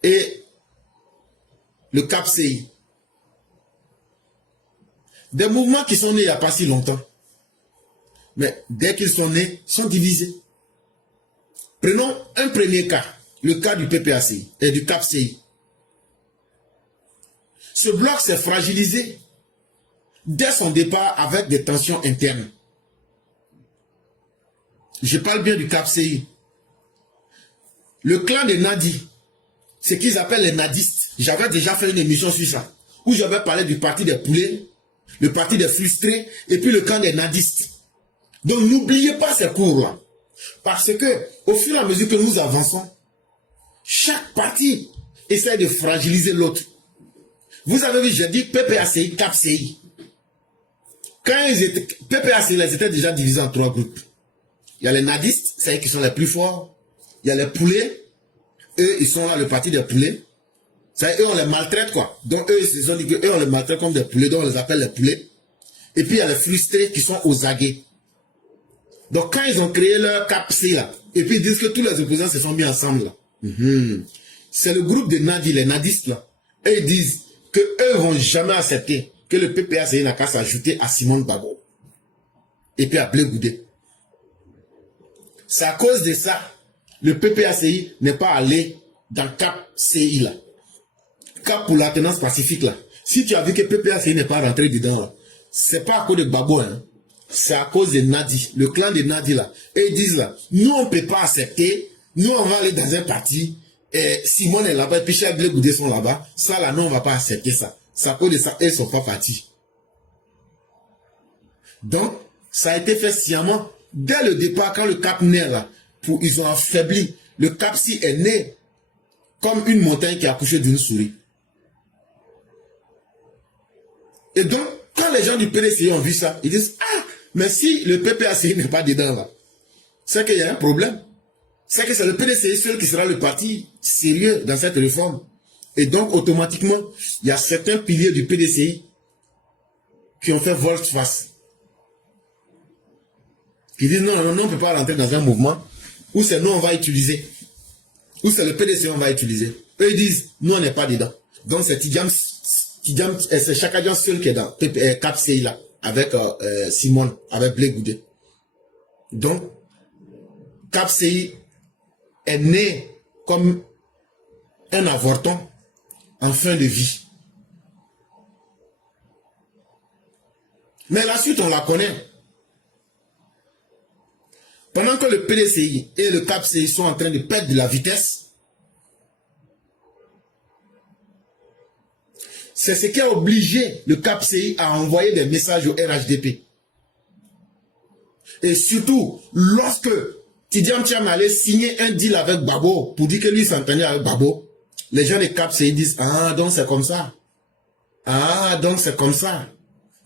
et le CAPCI. Des mouvements qui sont nés il n'y a pas si longtemps. Mais dès qu'ils sont nés, ils sont divisés. Prenons un premier cas, le cas du PPACI et du CAPCI. Ce bloc s'est fragilisé dès son départ avec des tensions internes. Je parle bien du CAPCI. Le clan des Nadi, ce qu'ils appellent les nadistes. J'avais déjà fait une émission sur ça, où j'avais parlé du parti des poulets, le parti des frustrés, et puis le clan des nadistes. Donc n'oubliez pas ces cours-là. Parce que, au fur et à mesure que nous avançons, chaque parti essaie de fragiliser l'autre. Vous avez vu, j'ai dit PPACI, CAPCI. Quand ils étaient, PPACI, ils étaient déjà divisés en 3 groupes. Il y a les nadistes, c'est eux qui sont les plus forts. Il y a les poulets, eux, ils sont là, le parti des poulets. Ça, eux, on les maltraite, quoi. Donc, eux, ils se sont dit que eux, on les maltraite comme des poulets, donc on les appelle les poulets. Et puis, il y a les frustrés qui sont aux aguets. Donc, quand ils ont créé leur CAPCI, là, et puis ils disent que tous les opposants se sont mis ensemble, là. C'est le groupe de Nadi, les nadistes, là. Et ils disent que eux vont jamais accepter que le PPACI n'a qu'à s'ajouter à Simone Babo. Et puis à Blé Goudé. C'est à cause de ça, le PPACI n'est pas allé dans CAPCI, là. Cap pour l'alternance pacifique, là. Si tu as vu que PPACI n'est pas rentré dedans, là, c'est pas à cause de Babo, hein. C'est à cause de Nadi, le clan de Nadi, là. Et ils disent, là, nous, on ne peut pas accepter, nous, on va aller dans un parti, et Simone est là-bas, et puis Blé Goudé sont là-bas. Ça, là, nous, on ne va pas accepter ça. C'est à cause de ça, elles ne sont pas partis. Donc, ça a été fait sciemment. Dès le départ, quand le Cap naît, là, ils ont affaibli. Le CAPCI est né comme une montagne qui a accouché d'une souris. Et donc, quand les gens du PDCI ont vu ça, ils disent, ah, mais si le PPACI n'est pas dedans, là, c'est qu'il y a un problème. C'est que c'est le PDCI seul qui sera le parti sérieux dans cette réforme. Et donc, automatiquement, il y a certains piliers du PDCI qui ont fait volte-face. Qui disent, non, on ne peut pas rentrer dans un mouvement où c'est nous, on va utiliser. Où c'est le PDCI, on va utiliser. Eux, ils disent, nous, on n'est pas dedans. Donc, c'est c'est Chakadian seul qui est dans CAPCI, là, avec Simone, avec Blé Goudé. Donc, CAPCI est né comme un avorton en fin de vie. Mais la suite, on la connaît. Pendant que le PDCI et le CAPCI sont en train de perdre de la vitesse, c'est ce qui a obligé le CAPCI à envoyer des messages au RHDP. Et surtout, lorsque Tidjam Thiam allait signer un deal avec Babo pour dire que lui s'entendait avec Babo, les gens de CAPCI disent, ah, donc c'est comme ça. Ah, donc c'est comme ça.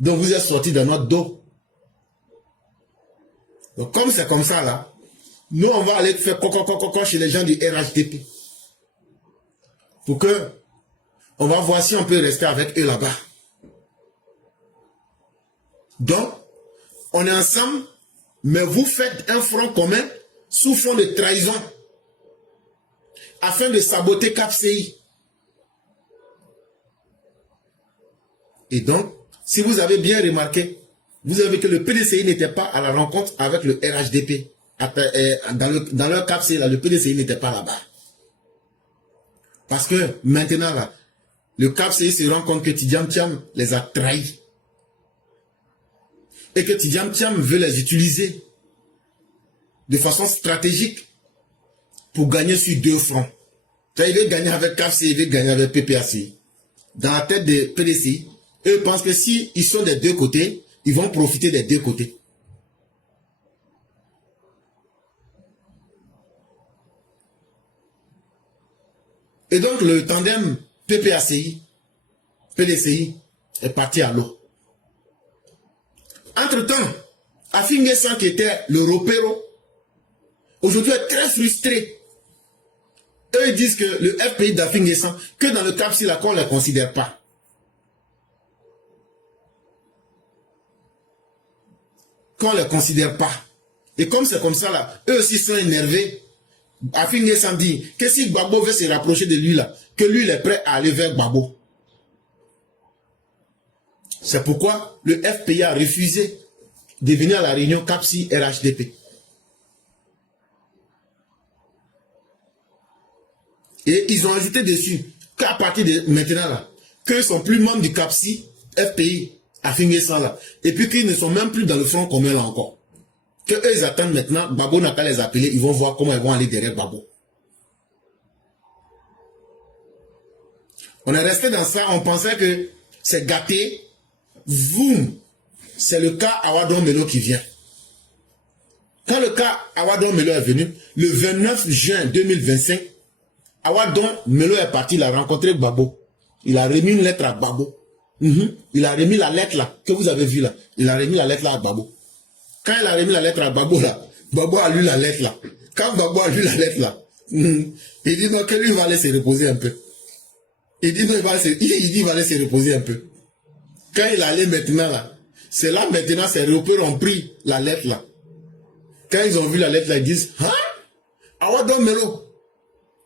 Donc vous êtes sortis de notre dos. Donc comme c'est comme ça là, nous on va aller faire coco chez les gens du RHDP. Pour que on va voir si on peut rester avec eux là-bas. Donc, on est ensemble, mais vous faites un front commun sous fond de trahison afin de saboter CAPCI. Et donc, si vous avez bien remarqué, vous avez vu que le PDCI n'était pas à la rencontre avec le RHDP. Dans leur CAPCI, là, le PDCI n'était pas là-bas. Parce que maintenant, là, le CAPCI se rend compte que Tidjam Thiam les a trahis. Et que Tidjam Thiam veut les utiliser de façon stratégique pour gagner sur 2 fronts. Il veut gagner avec CAPCI, il veut gagner avec PPACI. Dans la tête de PDCI, eux pensent que si ils sont des 2 côtés, ils vont profiter des 2 côtés. Et donc le tandem PPACI, PDCI est parti à l'eau. Entre-temps, Afingesan qui était le ropero, aujourd'hui est très frustré. eux ils disent que le FPI d'Afin-Guessan, que dans le Cap Sud, on ne les considère pas. Qu'on ne les considère pas. Et comme c'est comme ça là, eux aussi sont énervés. Afin-Guessan dit que si Gbagbo veut se rapprocher de lui là, que lui il est prêt à aller vers Gbagbo. C'est pourquoi le FPI a refusé de venir à la réunion CAPSI RHDP. Et ils ont hésité dessus qu'à partir de maintenant là, qu'ils sont plus membres du CAPSI, FPI, Afin-Guessan là, et puis qu'ils ne sont même plus dans le front commun là encore. Que eux ils attendent maintenant, Gbagbo n'a qu'à les appeler, ils vont voir comment ils vont aller derrière Gbagbo. On est resté dans ça, on pensait que c'est gâté. Vous, c'est le cas Awadon Melo qui vient. Quand le cas Awadon Melo est venu, le 29 juin 2025, Awadon Melo est parti, il a rencontré Gbagbo. Il a remis une lettre à Gbagbo. Il a remis la lettre là, que vous avez vu là. Il a remis la lettre là à Gbagbo. Quand il a remis la lettre à Gbagbo là, Gbagbo a lu la lettre là. Quand Gbagbo a lu la lettre là, il dit non, que lui va aller se reposer un peu. Il dit non, il va aller se reposer un peu. Quand il allait maintenant là, c'est là maintenant, ces repères ont pris la lettre là. Quand ils ont vu la lettre là, ils disent, hein? Awadon Melo,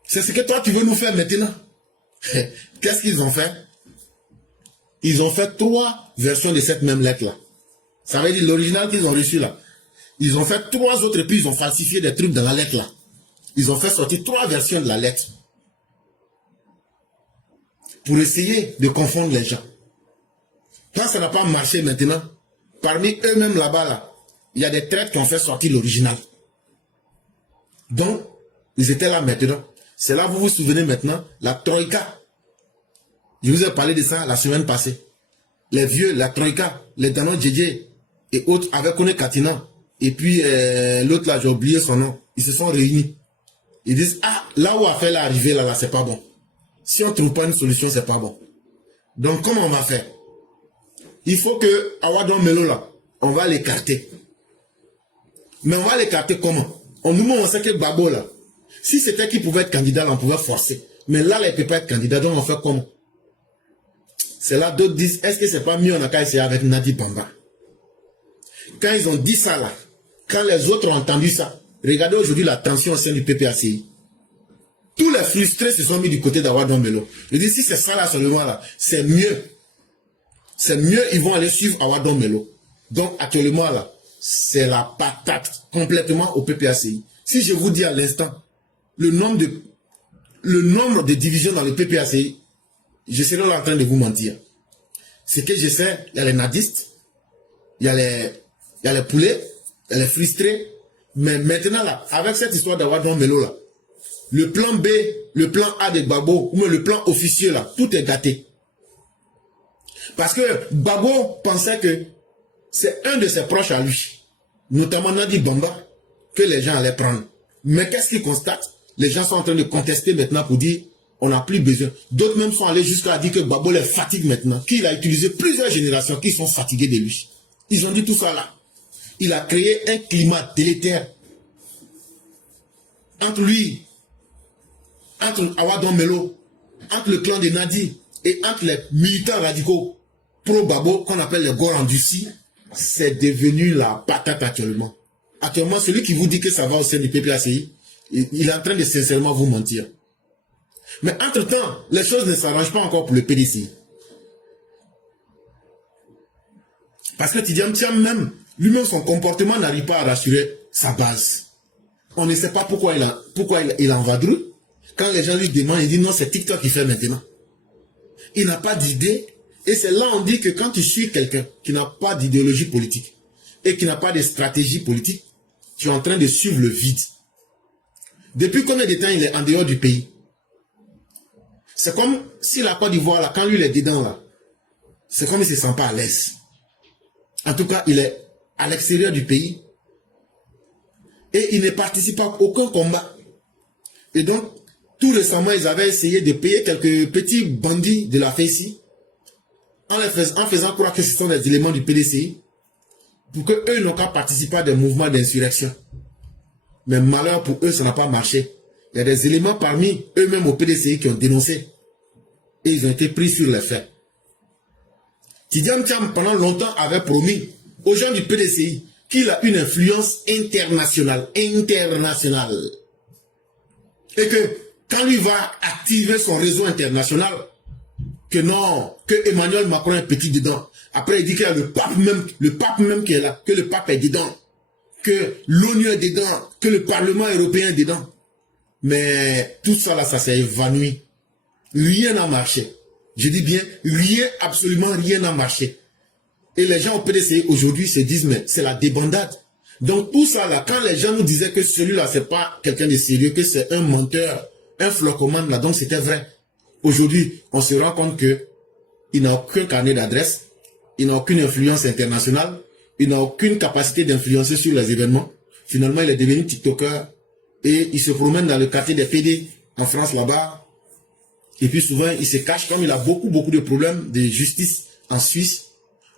c'est ce que toi tu veux nous faire maintenant. Qu'est-ce qu'ils ont fait? Ils ont fait 3 versions de cette même lettre là. Ça veut dire l'original qu'ils ont reçu là. Ils ont fait 3 autres, puis ils ont falsifié des trucs dans la lettre là. Ils ont fait sortir 3 versions de la lettre. Pour essayer de confondre les gens. Quand ça n'a pas marché maintenant, parmi eux-mêmes là-bas, là, il y a des traîtres qui ont fait sortir l'original. Donc, ils étaient là maintenant. C'est là, vous vous souvenez maintenant, la Troïka. Je vous ai parlé de ça la semaine passée. Les vieux, la Troïka, les Danon Djedje et autres avec Kone Katina. Et puis l'autre là, j'ai oublié son nom. Ils se sont réunis. Ils disent, ah, là où a fait l'arrivée, là, c'est pas bon. Si on ne trouve pas une solution, c'est pas bon. Donc, comment on va faire? Il faut que Awadon Melo là, on va l'écarter. Mais on va l'écarter comment? Au moment où on sait que Gbagbo là, si c'était qu'il pouvait être candidat, là, on pouvait forcer. Mais là, il ne peut pas être candidat, donc on fait comment? C'est là d'autres disent, est-ce que c'est pas mieux on a qu'à essayer avec Nadi Bamba? Quand ils ont dit ça là, quand les autres ont entendu ça, regardez aujourd'hui la tension au sein du PPACI. Tous les frustrés se sont mis du côté d'Awadon Melo. Je dis, si c'est ça là seulement là, c'est mieux. C'est mieux, ils vont aller suivre Awadon Melo. Donc actuellement là, c'est la patate complètement au PPACI. Si je vous dis à l'instant, le nombre de divisions dans le PPACI, je serai là en train de vous mentir. Ce que je sais, il y a les nadistes, il y a les poulets, il y a les frustrés. Mais maintenant là, avec cette histoire d'Awadon Melo là, le plan B, le plan A de Gbagbo, ou même le plan officieux là, tout est gâté. Parce que Gbagbo pensait que c'est un de ses proches à lui, notamment Nadi Bamba, que les gens allaient prendre. Mais qu'est-ce qu'ils constatent? Les gens sont en train de contester maintenant pour dire on n'a plus besoin. D'autres même sont allés jusqu'à dire que Gbagbo les fatigue maintenant, qu'il a utilisé plusieurs générations qui sont fatiguées de lui. Ils ont dit tout ça là. Il a créé un climat délétère entre lui, entre Awadon Melo, entre le clan de Nadi et entre les militants radicaux pro-Gbagbo qu'on appelle les Gorandussi. C'est devenu la patate actuellement. Actuellement, celui qui vous dit que ça va au sein du PPACI, il est en train de sincèrement vous mentir. Mais entre-temps, les choses ne s'arrangent pas encore pour le PDCI. Parce que Tidiane Thiam même, lui-même son comportement n'arrive pas à rassurer sa base. On ne sait pas pourquoi il en vadrouille. Quand les gens lui demandent, il dit non, c'est TikTok qui fait maintenant. Il n'a pas d'idée. Et c'est là on dit que quand tu suis quelqu'un qui n'a pas d'idéologie politique et qui n'a pas de stratégie politique, tu es en train de suivre le vide. Depuis combien de temps il est en dehors du pays? C'est comme si la Côte d'Ivoire, là, quand lui il est dedans, là, c'est comme s'il ne se sent pas à l'aise. En tout cas, il est à l'extérieur du pays et il ne participe à aucun combat. Et donc, tout récemment, ils avaient essayé de payer quelques petits bandits de la FECI en faisant croire que ce sont des éléments du PDCI pour qu'eux n'ont qu'à participer à des mouvements d'insurrection. Mais malheur pour eux, ça n'a pas marché. Il y a des éléments parmi eux-mêmes au PDCI qui ont dénoncé. Et ils ont été pris sur les faits. Tidiane Thiam, pendant longtemps, avait promis aux gens du PDCI qu'il a une influence internationale. Internationale. Et que quand lui va activer son réseau international, que non, que Emmanuel Macron est petit dedans. Après, il dit qu'il y a le pape même qui est là, que le pape est dedans, que l'ONU est dedans, que le Parlement européen est dedans. Mais tout ça là, ça s'est évanoui. Rien n'a marché. Je dis bien, rien, absolument rien n'a marché. Et les gens au PDCI aujourd'hui se disent, mais c'est la débandade. Donc tout ça là, quand les gens nous disaient que celui-là, c'est pas quelqu'un de sérieux, que c'est un menteur, un flocomane là, donc c'était vrai. Aujourd'hui, on se rend compte que il n'a aucun carnet d'adresse, il n'a aucune influence internationale, il n'a aucune capacité d'influencer sur les événements. Finalement, il est devenu TikToker et il se promène dans le quartier des PD en France là-bas. Et puis souvent, il se cache comme il a beaucoup de problèmes de justice en Suisse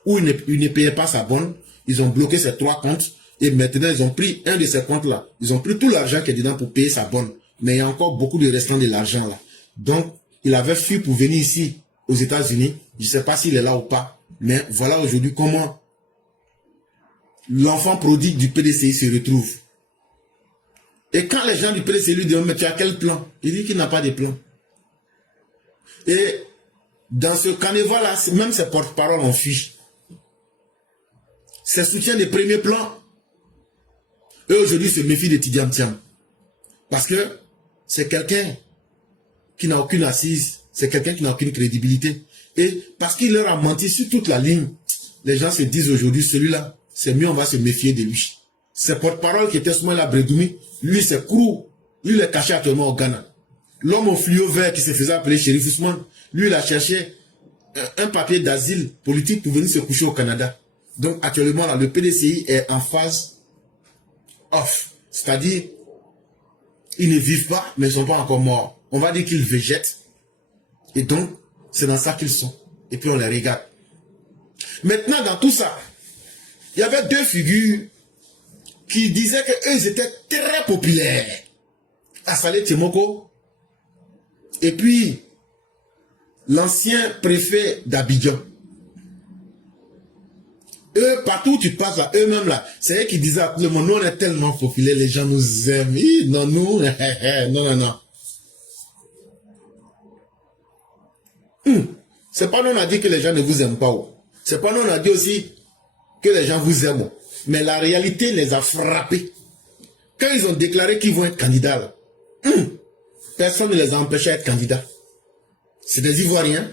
où il ne payait pas sa bonne. Ils ont bloqué ses 3 comptes et maintenant, ils ont pris un de ces comptes-là. Ils ont pris tout l'argent qui est dedans pour payer sa bonne. Mais il y a encore beaucoup de restants de l'argent là. Donc, il avait fui pour venir ici aux États-Unis. Je ne sais pas s'il est là ou pas. Mais voilà aujourd'hui comment l'enfant prodigue du PDCI se retrouve. Et quand les gens du PDCI lui demandent, mais tu as quel plan? Il dit qu'il n'a pas de plan. Et dans ce carnaval-là, même ses porte-paroles en fuient. Ses soutiens de premier plan, eux aujourd'hui se méfient de Tidiane Thiam. Parce que c'est quelqu'un qui n'a aucune assise, c'est quelqu'un qui n'a aucune crédibilité. Et parce qu'il leur a menti sur toute la ligne, les gens se disent aujourd'hui, celui-là, c'est mieux, on va se méfier de lui. Ses porte-parole qui était Soumaïla Bredoumi, lui c'est Kourou, lui il est caché actuellement au Ghana. L'homme au fluo vert qui se faisait appeler Chérif Ousmane, lui il a cherché un papier d'asile politique pour venir se coucher au Canada. Donc actuellement là, le PDCI est en phase off. C'est-à-dire, ils ne vivent pas, mais ils ne sont pas encore morts. On va dire qu'ils végètent. Et donc, c'est dans ça qu'ils sont. Et puis on les regarde. Maintenant, dans tout ça, il y avait 2 figures qui disaient qu'eux étaient très populaires. Assalé Timoko et puis l'ancien préfet d'Abidjan. Eux, partout où tu passes là, eux-mêmes là, c'est eux qui disaient à tout le monde, nous on est tellement populaires, les gens nous aiment. Non, nous, non. C'est pas nous on a dit que les gens ne vous aiment pas. C'est pas nous on a dit aussi que les gens vous aiment. Mais la réalité les a frappés. Quand ils ont déclaré qu'ils vont être candidats, là, personne ne les a empêchés d'être candidats. C'est des Ivoiriens.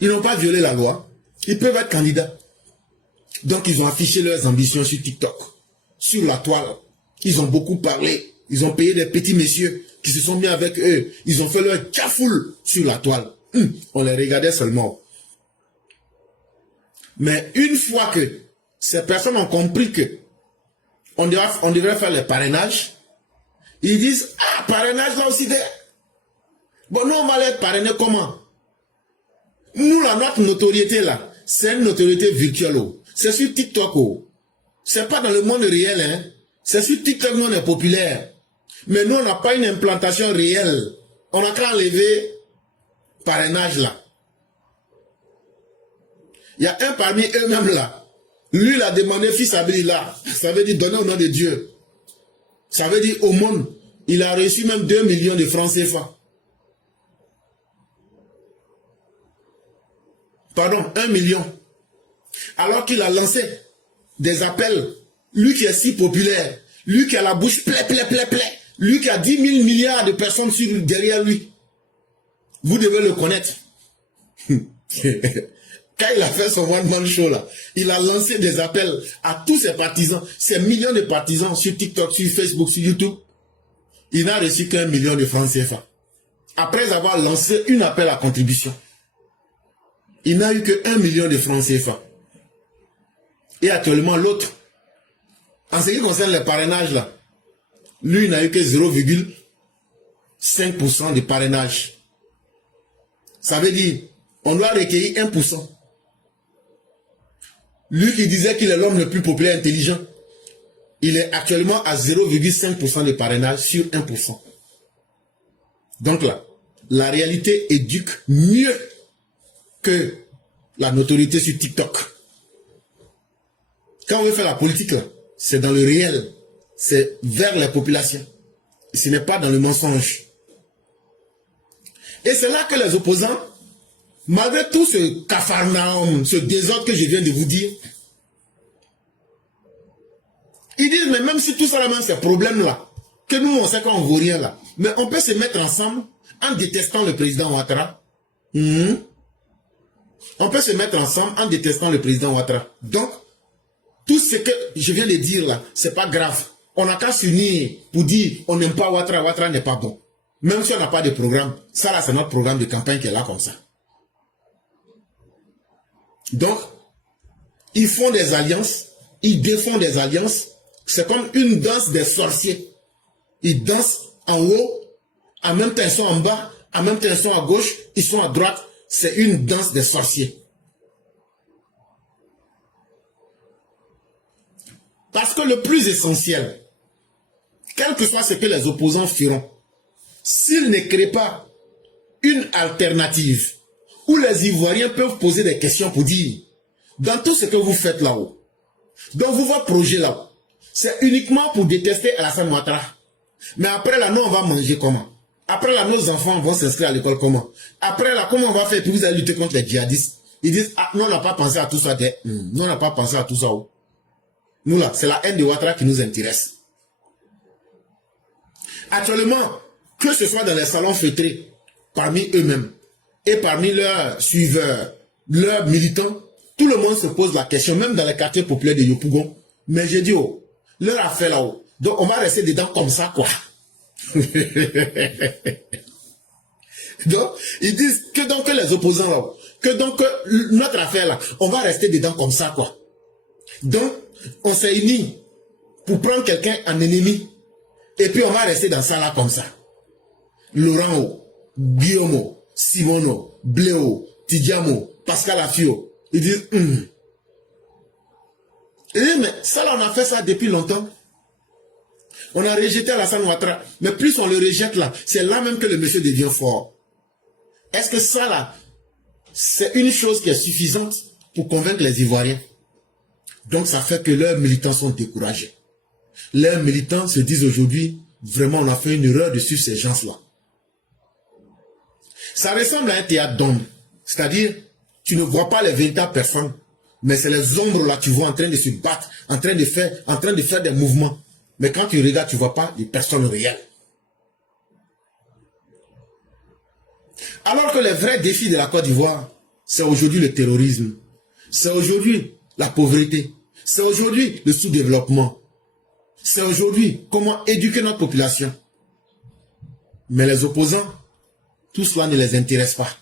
Ils n'ont pas violé la loi. Ils peuvent être candidats. Donc ils ont affiché leurs ambitions sur TikTok, sur la toile. Ils ont beaucoup parlé. Ils ont payé des petits messieurs qui se sont mis avec eux. Ils ont fait leur tchafoul sur la toile. On les regardait seulement. Mais une fois que ces personnes ont compris que on devrait faire les parrainages, ils disent, ah, parrainage là aussi. Bon, nous on va les parrainer comment? Nous, là, notre notoriété là, c'est une notoriété virtuelle. C'est sur TikTok. C'est pas dans le monde réel. Hein. C'est sur TikTok nous on est populaire. Mais nous on n'a pas une implantation réelle. On a qu'à enlever parrainage là. Il y a un parmi eux-mêmes là. Lui il a demandé fils Abilillah. Ça veut dire donner au nom de Dieu. Ça veut dire au monde. Il a reçu même 2 millions de francs CFA. Pardon, 1 million. Alors qu'il a lancé des appels. Lui qui est si populaire. Lui qui a la bouche plaie. Lui qui a 10 000 milliards de personnes derrière lui. Vous devez le connaître. Quand il a fait son one-man show là, il a lancé des appels à tous ses partisans, ses millions de partisans sur TikTok, sur Facebook, sur YouTube. Il n'a reçu qu'1 million de francs CFA. Après avoir lancé un appel à contribution. Il n'a eu que 1 million de francs CFA. Et actuellement l'autre, en ce qui concerne les parrainages là, lui il n'a eu que 0,5% de parrainage. Ça veut dire, on doit recueillir 1%. Lui qui disait qu'il est l'homme le plus populaire et intelligent, il est actuellement à 0,5% de parrainage sur 1%. Donc là, la réalité éduque mieux que la notoriété sur TikTok. Quand on veut faire la politique, c'est dans le réel. C'est vers la population. Ce n'est pas dans le mensonge. Et c'est là que les opposants, malgré tout ce capharnaüm, ce désordre que je viens de vous dire, ils disent, mais même si tout ça, même ces problèmes-là, que nous, on sait qu'on ne vaut rien là, mais on peut se mettre ensemble en détestant le président Ouattara. On peut se mettre ensemble en détestant le président Ouattara. Donc, tout ce que je viens de dire là, c'est pas grave. On n'a qu'à s'unir pour dire on n'aime pas Ouattara, Ouattara n'est pas bon. Même si on n'a pas de programme, ça là c'est notre programme de campagne qui est là comme ça. Donc, ils font des alliances, ils défendent des alliances, c'est comme une danse des sorciers. Ils dansent en haut, en même temps ils sont en bas, en même temps ils sont à gauche, ils sont à droite, c'est une danse des sorciers. Parce que le plus essentiel, quel que soit ce que les opposants feront, s'ils ne créent pas une alternative où les Ivoiriens peuvent poser des questions pour dire, dans tout ce que vous faites là-haut, dans votre projet là-haut, c'est uniquement pour détester Alassane Ouattara. Mais après là, nous on va manger comment? Après là, nos enfants vont s'inscrire à l'école comment? Après là, comment on va faire pour vous allez lutter contre les djihadistes? Ils disent, ah, nous on n'a pas pensé à tout ça. Nous on n'a pas pensé à tout ça. Nous là, c'est la haine de Ouattara qui nous intéresse. Actuellement, que ce soit dans les salons feutrés, parmi eux-mêmes, et parmi leurs suiveurs, leurs militants, tout le monde se pose la question, même dans les quartiers populaires de Yopougon. Mais j'ai dit, oh, leur affaire là-haut, donc on va rester dedans comme ça, quoi. Donc, ils disent que donc les opposants là-haut, que donc notre affaire là, on va rester dedans comme ça, quoi. Donc, on s'est unis pour prendre quelqu'un en ennemi, et puis on va rester dans ça là comme ça. Laurent, Guillaume, Simono, Bléo, Tidjamo, Pascal Afio, ils disent, Et mais ça là, on a fait ça depuis longtemps. On a rejeté Alassane Ouattara, mais plus on le rejette là, c'est là même que le monsieur devient fort. Est-ce que ça là, c'est une chose qui est suffisante pour convaincre les Ivoiriens? Donc ça fait que leurs militants sont découragés. Leurs militants se disent aujourd'hui, vraiment on a fait une erreur de suivre ces gens-là. Ça ressemble à un théâtre d'ombre. C'est-à-dire, tu ne vois pas les véritables personnes, mais c'est les ombres là, tu vois en train de se battre, en train de faire des mouvements. Mais quand tu regardes, tu ne vois pas les personnes réelles. Alors que les vrais défis de la Côte d'Ivoire, c'est aujourd'hui le terrorisme. C'est aujourd'hui la pauvreté. C'est aujourd'hui le sous-développement. C'est aujourd'hui comment éduquer notre population. Mais les opposants, tout cela ne les intéresse pas.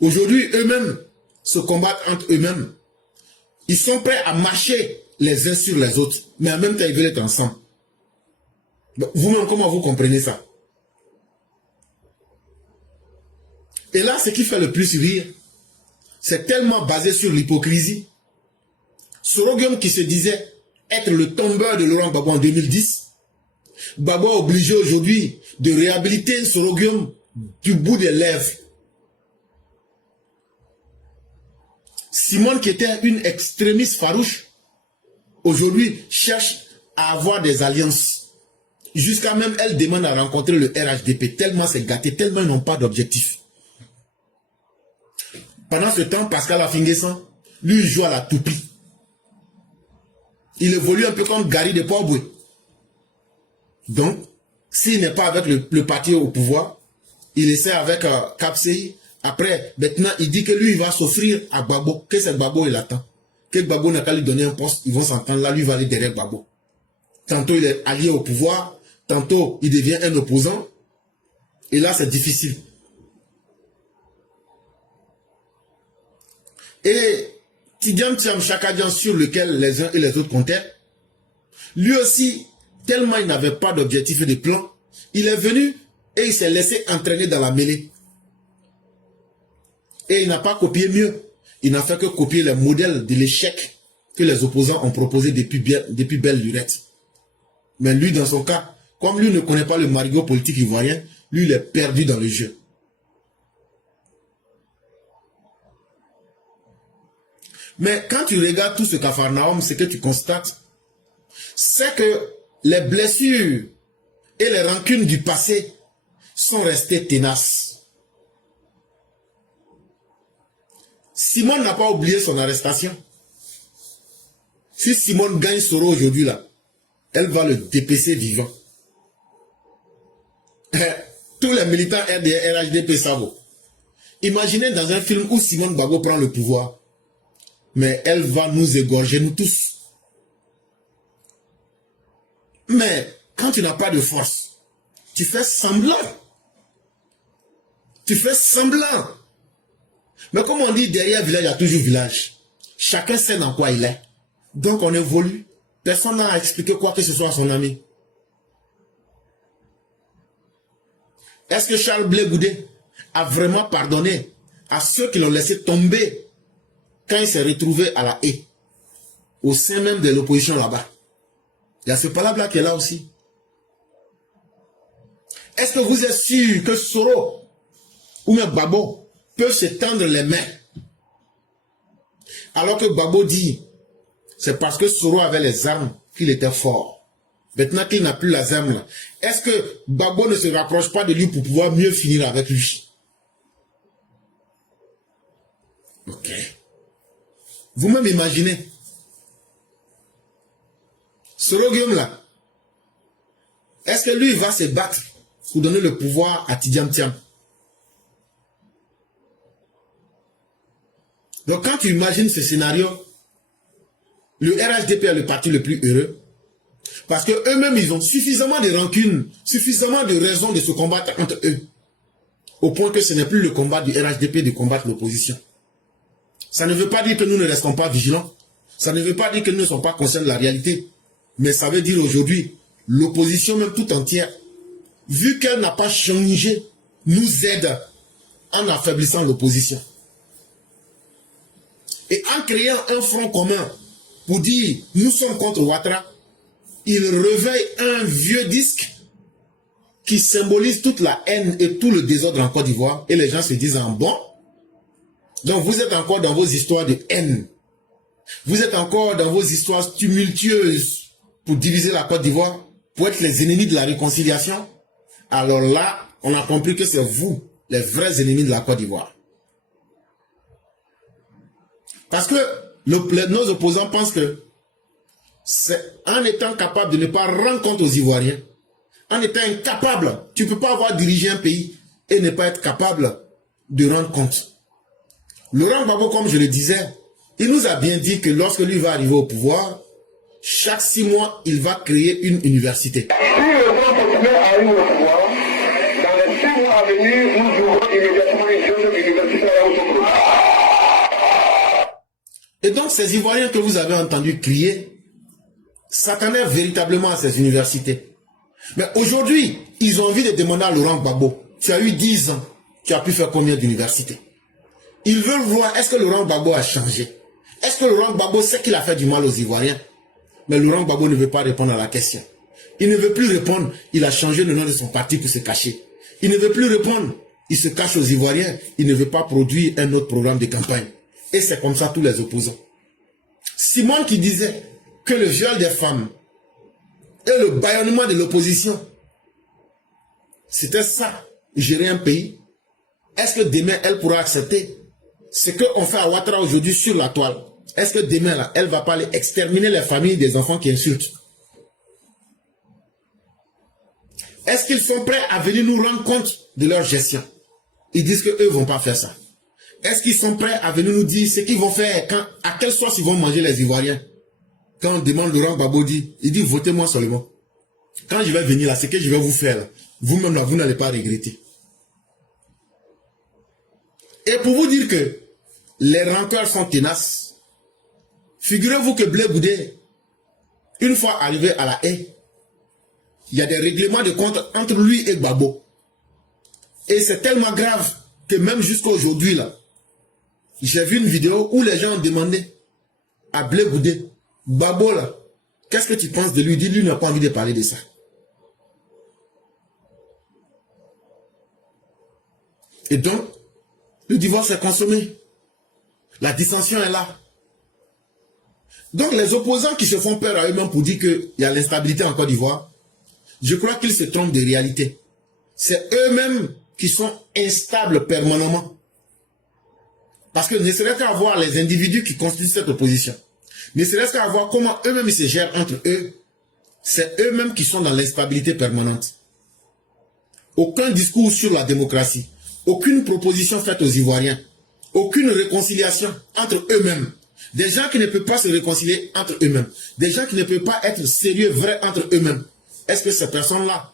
Aujourd'hui, eux-mêmes se combattent entre eux-mêmes. Ils sont prêts à marcher les uns sur les autres, mais en même temps, ils veulent être ensemble. Vous-même, comment vous comprenez ça? Et là, ce qui fait le plus rire, c'est tellement basé sur l'hypocrisie. Soroguem qui se disait être le tombeur de Laurent Gbagbo en 2010, Gbagbo est obligé aujourd'hui de réhabiliter Soroguem du bout des lèvres. Simone qui était une extrémiste farouche, aujourd'hui cherche à avoir des alliances. Jusqu'à même elle demande à rencontrer le RHDP, tellement c'est gâté, tellement ils n'ont pas d'objectif. Pendant ce temps, Pascal Afingessant, lui, il joue à la toupie. Il évolue un peu comme Gary de Port-Boué. Donc, s'il n'est pas avec le parti au pouvoir, il essaie avec Kapsei. Après, maintenant, il dit que lui, il va s'offrir à Gbagbo. Que c'est Gbagbo, il attend. Que Gbagbo n'a qu'à lui donner un poste, ils vont s'entendre. Là, lui, il va aller derrière Gbagbo. Tantôt, il est allié au pouvoir. Tantôt, il devient un opposant. Et là, c'est difficile. Et Tidiane Thiam Chakadian, sur lequel les uns et les autres comptaient, lui aussi, tellement il n'avait pas d'objectif et de plan, il est venu et il s'est laissé entraîner dans la mêlée. Et il n'a pas copié mieux. Il n'a fait que copier les modèles de l'échec que les opposants ont proposé depuis belle lurette. Mais lui, dans son cas, Comme lui ne connaît pas le marigot politique ivoirien, lui il est perdu dans le jeu. Mais quand tu regardes tout ce Capharnaüm, ce que tu constates, c'est que les blessures et les rancunes du passé sont restées tenaces. Simone n'a pas oublié son arrestation. Si Simone gagne Soro aujourd'hui là, elle va le dépêcher vivant. Tous les militants RDR, RHDP savent. Imaginez dans un film où Simone Gbagbo prend le pouvoir, mais elle va nous égorger, nous tous. Mais quand tu n'as pas de force, tu fais semblant. Tu fais semblant. Mais comme on dit, derrière village, il y a toujours village. Chacun sait dans quoi il est. Donc on évolue. Personne n'a expliqué quoi que ce soit à son ami. Est-ce que Charles Blé Goudé a vraiment pardonné à ceux qui l'ont laissé tomber quand il s'est retrouvé à la haie, au sein même de l'opposition là-bas? Il y a ce palabre-là qui est là aussi. Est-ce que vous êtes sûr que Soro ou même Gbagbo peuvent se tendre les mains? Alors que Gbagbo dit, c'est parce que Soro avait les armes qu'il était fort. Maintenant qu'il n'a plus les armes là, est-ce que Gbagbo ne se rapproche pas de lui pour pouvoir mieux finir avec lui? Ok. Vous-même imaginez. Soro Guillaume là, est-ce que lui va se battre pour donner le pouvoir à Tidjam Thiam? Donc quand tu imagines ce scénario, le RHDP est le parti le plus heureux. Parce que eux-mêmes, ils ont suffisamment de rancune, suffisamment de raisons de se combattre entre eux. Au point que ce n'est plus le combat du RHDP de combattre l'opposition. Ça ne veut pas dire que nous ne restons pas vigilants. Ça ne veut pas dire que nous ne sommes pas conscients de la réalité. Mais ça veut dire aujourd'hui, l'opposition même tout entière, vu qu'elle n'a pas changé, nous aide en affaiblissant l'opposition. Et en créant un front commun pour dire nous sommes contre Ouattara, il réveille un vieux disque qui symbolise toute la haine et tout le désordre en Côte d'Ivoire. Et les gens se disent en bon. Donc vous êtes encore dans vos histoires de haine. Vous êtes encore dans vos histoires tumultueuses pour diviser la Côte d'Ivoire, pour être les ennemis de la réconciliation. Alors là, on a compris que c'est vous, les vrais ennemis de la Côte d'Ivoire. Parce que nos opposants pensent que c'est en étant capable de ne pas rendre compte aux Ivoiriens, en étant incapable, tu ne peux pas avoir dirigé un pays et ne pas être capable de rendre compte. Laurent Gbagbo, comme je le disais, il nous a bien dit que lorsque lui va arriver au pouvoir, chaque 6 mois, il va créer une université. Si le grand continent arrive au pouvoir, dans les 6 mois à venir, nous jouerons immédiatement une jeune université à Yaoundé. Et donc, ces Ivoiriens que vous avez entendu crier s'attendaient véritablement à ces universités. Mais aujourd'hui, ils ont envie de demander à Laurent Gbagbo, tu as eu 10 ans, tu as pu faire combien d'universités? Ils veulent voir, est-ce que Laurent Gbagbo a changé? Est-ce que Laurent Gbagbo sait qu'il a fait du mal aux Ivoiriens? Mais Laurent Gbagbo ne veut pas répondre à la question. Il ne veut plus répondre, il a changé le nom de son parti pour se cacher. Il ne veut plus répondre, il se cache aux Ivoiriens, il ne veut pas produire un autre programme de campagne. Et c'est comme ça tous les opposants. Simone qui disait que le viol des femmes et le bâillonnement de l'opposition, c'était ça, gérer un pays. Est-ce que demain, elle pourra accepter ce qu'on fait à Ouattara aujourd'hui sur la toile? Est-ce que demain, là, elle ne va pas aller exterminer les familles des enfants qui insultent? Est-ce qu'ils sont prêts à venir nous rendre compte de leur gestion? Ils disent qu'eux ne vont pas faire ça. Est-ce qu'ils sont prêts à venir nous dire ce qu'ils vont faire, à quelle sauce ils vont manger les Ivoiriens? Quand on demande Laurent Gbagbo, il dit votez-moi seulement. Quand je vais venir là, ce que je vais vous faire, vous-même là, vous n'allez pas regretter. Et pour vous dire que les rancœurs sont tenaces, figurez-vous que Blé Goudé, une fois arrivé à la haie, il y a des règlements de compte entre lui et Gbagbo. Et c'est tellement grave que même jusqu'à aujourd'hui là, j'ai vu une vidéo où les gens ont demandé à Blé Goudé, Gbagbo là, qu'est-ce que tu penses de lui? Dis, lui n'a pas envie de parler de ça. Et donc, le divorce est consommé. La dissension est là. Donc les opposants qui se font peur à eux-mêmes pour dire qu'il y a l'instabilité en Côte d'Ivoire, je crois qu'ils se trompent de réalité. C'est eux-mêmes qui sont instables permanemment. Parce que ne serait-ce qu'à voir les individus qui constituent cette opposition, ne serait-ce qu'à voir comment eux-mêmes ils se gèrent entre eux, c'est eux-mêmes qui sont dans l'instabilité permanente. Aucun discours sur la démocratie, aucune proposition faite aux Ivoiriens, aucune réconciliation entre eux-mêmes. Des gens qui ne peuvent pas se réconcilier entre eux-mêmes. Des gens qui ne peuvent pas être sérieux, vrais entre eux-mêmes. Est-ce que ces personnes-là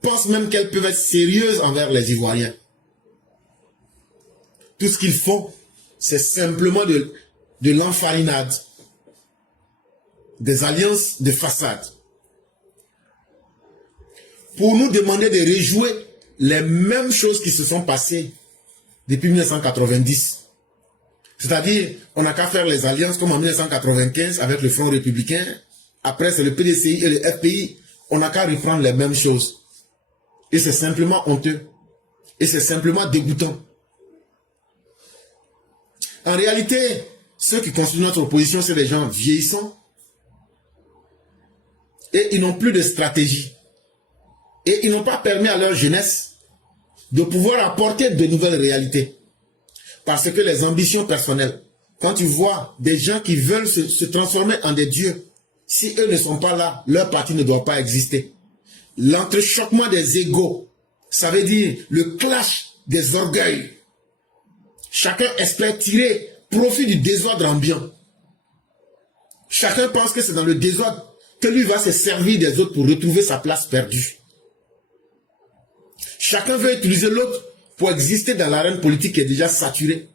pensent même qu'elles peuvent être sérieuses envers les Ivoiriens? Tout ce qu'ils font, c'est simplement de l'enfarinade, des alliances de façade. Pour nous demander de rejouer les mêmes choses qui se sont passées depuis 1990. C'est-à-dire, on n'a qu'à faire les alliances comme en 1995 avec le Front républicain. Après, c'est le PDCI et le FPI. On n'a qu'à reprendre les mêmes choses. Et c'est simplement honteux. Et c'est simplement dégoûtant. En réalité, ceux qui constituent notre opposition, c'est des gens vieillissants. Et ils n'ont plus de stratégie. Et ils n'ont pas permis à leur jeunesse de pouvoir apporter de nouvelles réalités. Parce que les ambitions personnelles, quand tu vois des gens qui veulent se transformer en des dieux, si eux ne sont pas là, leur parti ne doit pas exister. L'entrechoquement des égos, ça veut dire le clash des orgueils. Chacun espère tirer profit du désordre ambiant. Chacun pense que c'est dans le désordre que lui va se servir des autres pour retrouver sa place perdue. Chacun veut utiliser l'autre pour exister dans l'arène politique qui est déjà saturée.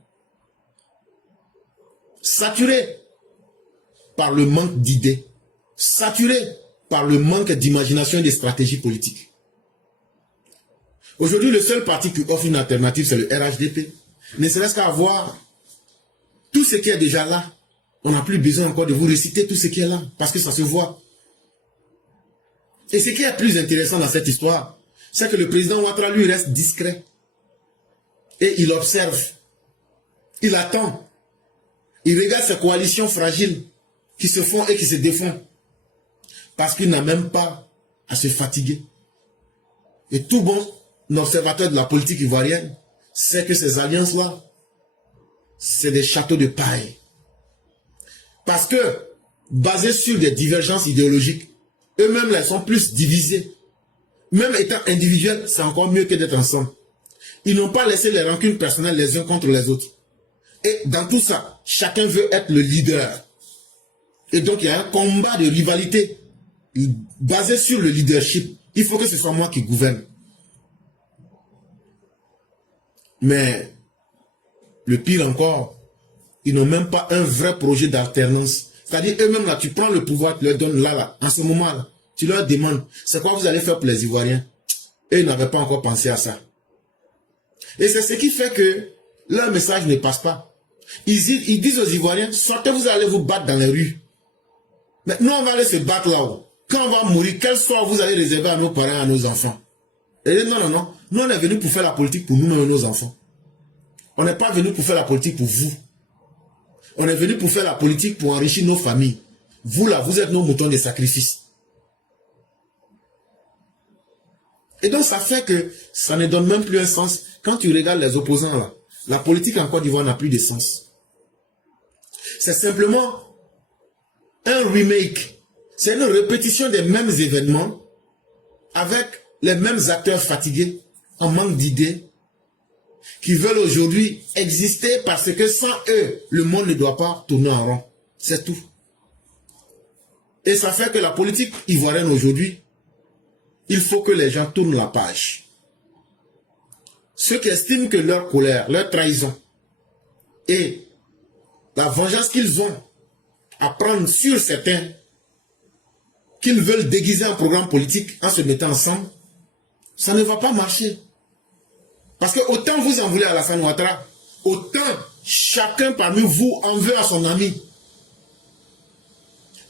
Saturée par le manque d'idées. Saturée par le manque d'imagination et de stratégie politique. Aujourd'hui, le seul parti qui offre une alternative, c'est le RHDP. Ne serait-ce qu'à voir tout ce qui est déjà là. On n'a plus besoin encore de vous réciter tout ce qui est là, parce que ça se voit. Et ce qui est plus intéressant dans cette histoire, c'est que le président Ouattara, lui, reste discret. Et il observe. Il attend. Il regarde ces coalitions fragiles qui se font et qui se défont. Parce qu'il n'a même pas à se fatiguer. Et tout bon observateur de la politique ivoirienne sait que ces alliances-là, c'est des châteaux de paille. Parce que, basés sur des divergences idéologiques, eux-mêmes, elles sont plus divisés. Même étant individuels, c'est encore mieux que d'être ensemble. Ils n'ont pas laissé les rancunes personnelles les uns contre les autres. Et dans tout ça, chacun veut être le leader. Et donc, il y a un combat de rivalité basé sur le leadership. Il faut que ce soit moi qui gouverne. Mais, le pire encore, ils n'ont même pas un vrai projet d'alternance. C'est-à-dire, eux-mêmes, là, tu prends le pouvoir, tu leur donnes là, en ce moment-là. Tu leur demandes, c'est quoi vous allez faire pour les Ivoiriens? Et ils n'avaient pas encore pensé à ça. Et c'est ce qui fait que leur message ne passe pas. Ils disent aux Ivoiriens, sortez, vous allez vous battre dans les rues. Mais nous, on va aller se battre là-haut. Quand on va mourir, quel sort vous allez réserver à nos parents, à nos enfants? Et non, non, non. Nous, on est venus pour faire la politique pour nous et nos enfants. On n'est pas venus pour faire la politique pour vous. On est venus pour faire la politique pour enrichir nos familles. Vous, là, vous êtes nos moutons de sacrifice. Et donc, ça fait que ça ne donne même plus un sens. Quand tu regardes les opposants, là, la politique en Côte d'Ivoire n'a plus de sens. C'est simplement un remake. C'est une répétition des mêmes événements avec les mêmes acteurs fatigués, en manque d'idées, qui veulent aujourd'hui exister parce que sans eux, le monde ne doit pas tourner en rond. C'est tout. Et ça fait que la politique ivoirienne aujourd'hui, il faut que les gens tournent la page. Ceux qui estiment que leur colère, leur trahison et la vengeance qu'ils ont à prendre sur certains, qu'ils veulent déguiser un programme politique en se mettant ensemble, ça ne va pas marcher. Parce que autant vous en voulez à Alassane Ouattara, autant chacun parmi vous en veut à son ami.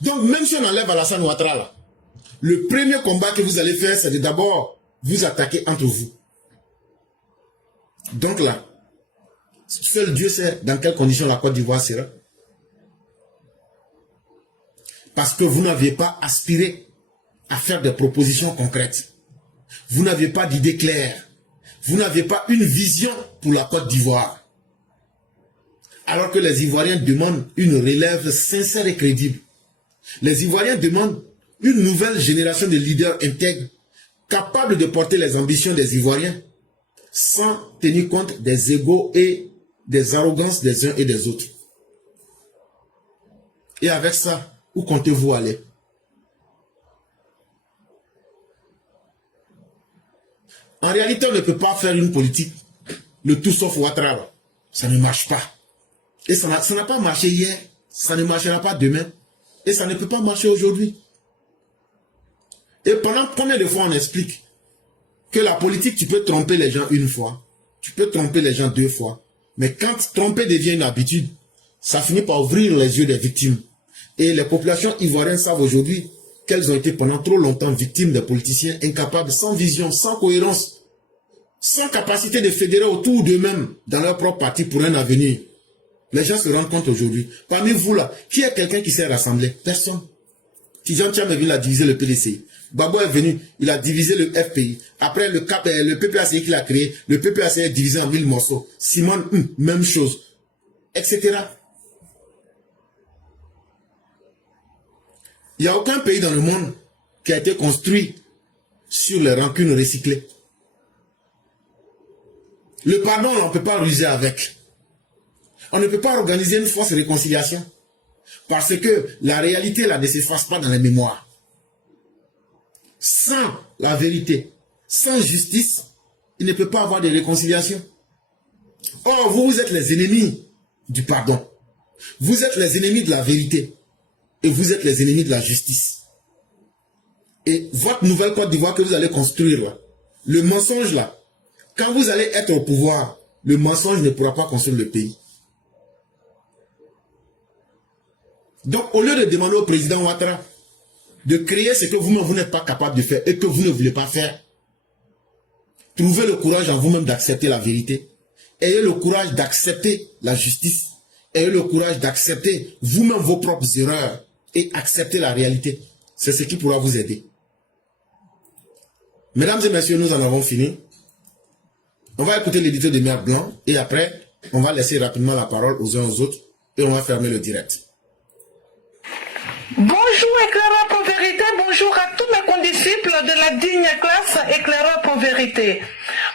Donc même si on enlève Alassane Ouattara là, le premier combat que vous allez faire, c'est de d'abord vous attaquer entre vous. Donc là, seul Dieu sait dans quelles conditions la Côte d'Ivoire sera. Parce que vous n'aviez pas aspiré à faire des propositions concrètes. Vous n'aviez pas d'idées claires. Vous n'aviez pas une vision pour la Côte d'Ivoire. Alors que les Ivoiriens demandent une relève sincère et crédible. Les Ivoiriens demandent une nouvelle génération de leaders intègres, capables de porter les ambitions des Ivoiriens, sans tenir compte des égos et des arrogances des uns et des autres. Et avec ça, où comptez-vous aller? En réalité, on ne peut pas faire une politique, le tout sauf Ouattara. Ça ne marche pas. Et ça n'a pas marché hier, ça ne marchera pas demain, et ça ne peut pas marcher aujourd'hui. Et pendant combien de fois on explique que la politique, tu peux tromper les gens une fois, tu peux tromper les gens deux fois, mais quand tromper devient une habitude, ça finit par ouvrir les yeux des victimes. Et les populations ivoiriennes savent aujourd'hui qu'elles ont été pendant trop longtemps victimes des politiciens incapables, sans vision, sans cohérence, sans capacité de fédérer autour d'eux-mêmes dans leur propre parti pour un avenir. Les gens se rendent compte aujourd'hui. Parmi vous là, qui est quelqu'un qui s'est rassemblé? Personne. Tidjane Thiam est venu, il a divisé le PDC. Babo est venu, il a divisé le FPI. Après le PPACI qu'il a créé, le PPACI est divisé en 1000 morceaux. Simone, même chose. Etc. Il n'y a aucun pays dans le monde qui a été construit sur les rancunes recyclées. Le pardon, on ne peut pas ruser avec. On ne peut pas organiser une fausse réconciliation. Parce que la réalité là ne s'efface pas dans les mémoires. Sans la vérité, sans justice, il ne peut pas avoir de réconciliation. Or, vous êtes les ennemis du pardon. Vous êtes les ennemis de la vérité. Et vous êtes les ennemis de la justice. Et votre nouvelle Côte d'Ivoire que vous allez construire là, le mensonge là, quand vous allez être au pouvoir, le mensonge ne pourra pas construire le pays. Donc, au lieu de demander au président Ouattara de créer ce que vous-même vous n'êtes pas capable de faire et que vous ne voulez pas faire, trouvez le courage en vous-même d'accepter la vérité. Ayez le courage d'accepter la justice. Ayez le courage d'accepter vous-même vos propres erreurs et accepter la réalité. C'est ce qui pourra vous aider. Mesdames et messieurs, nous en avons fini. On va écouter l'édito de Mère Blanc et après, on va laisser rapidement la parole aux uns aux autres et on va fermer le direct. Bonjour éclaireur pour vérité, bonjour à tous mes condisciples de la digne classe éclaireur pour vérité.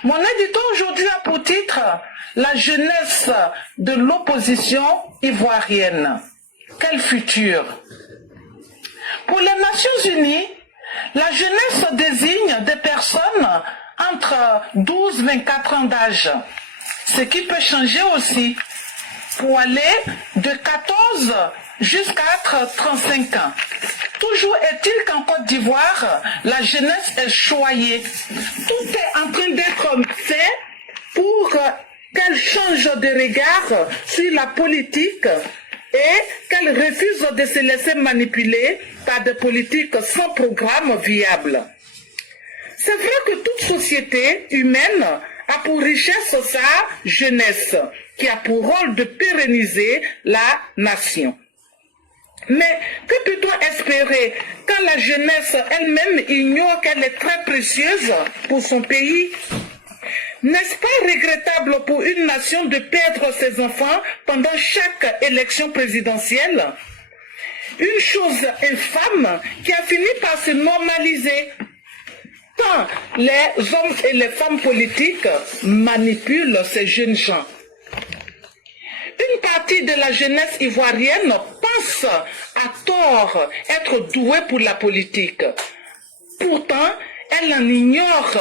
Mon édito aujourd'hui a pour titre la jeunesse de l'opposition ivoirienne. Quel futur? Pour les Nations Unies, la jeunesse désigne des personnes entre 12 et 24 ans d'âge, ce qui peut changer aussi pour aller de 14 jusqu'à 35 ans. Toujours est-il qu'en Côte d'Ivoire, la jeunesse est choyée. Tout est en train d'être fait pour qu'elle change de regard sur la politique et qu'elle refuse de se laisser manipuler par des politiques sans programme viable. C'est vrai que toute société humaine a pour richesse sa jeunesse, qui a pour rôle de pérenniser la nation. Mais que peut-on espérer quand la jeunesse elle-même ignore qu'elle est très précieuse pour son pays? N'est-ce pas regrettable pour une nation de perdre ses enfants pendant chaque élection présidentielle? Une chose infâme qui a fini par se normaliser, tant les hommes et les femmes politiques manipulent ces jeunes gens. Une partie de la jeunesse ivoirienne pense à tort être douée pour la politique. Pourtant, elle en ignore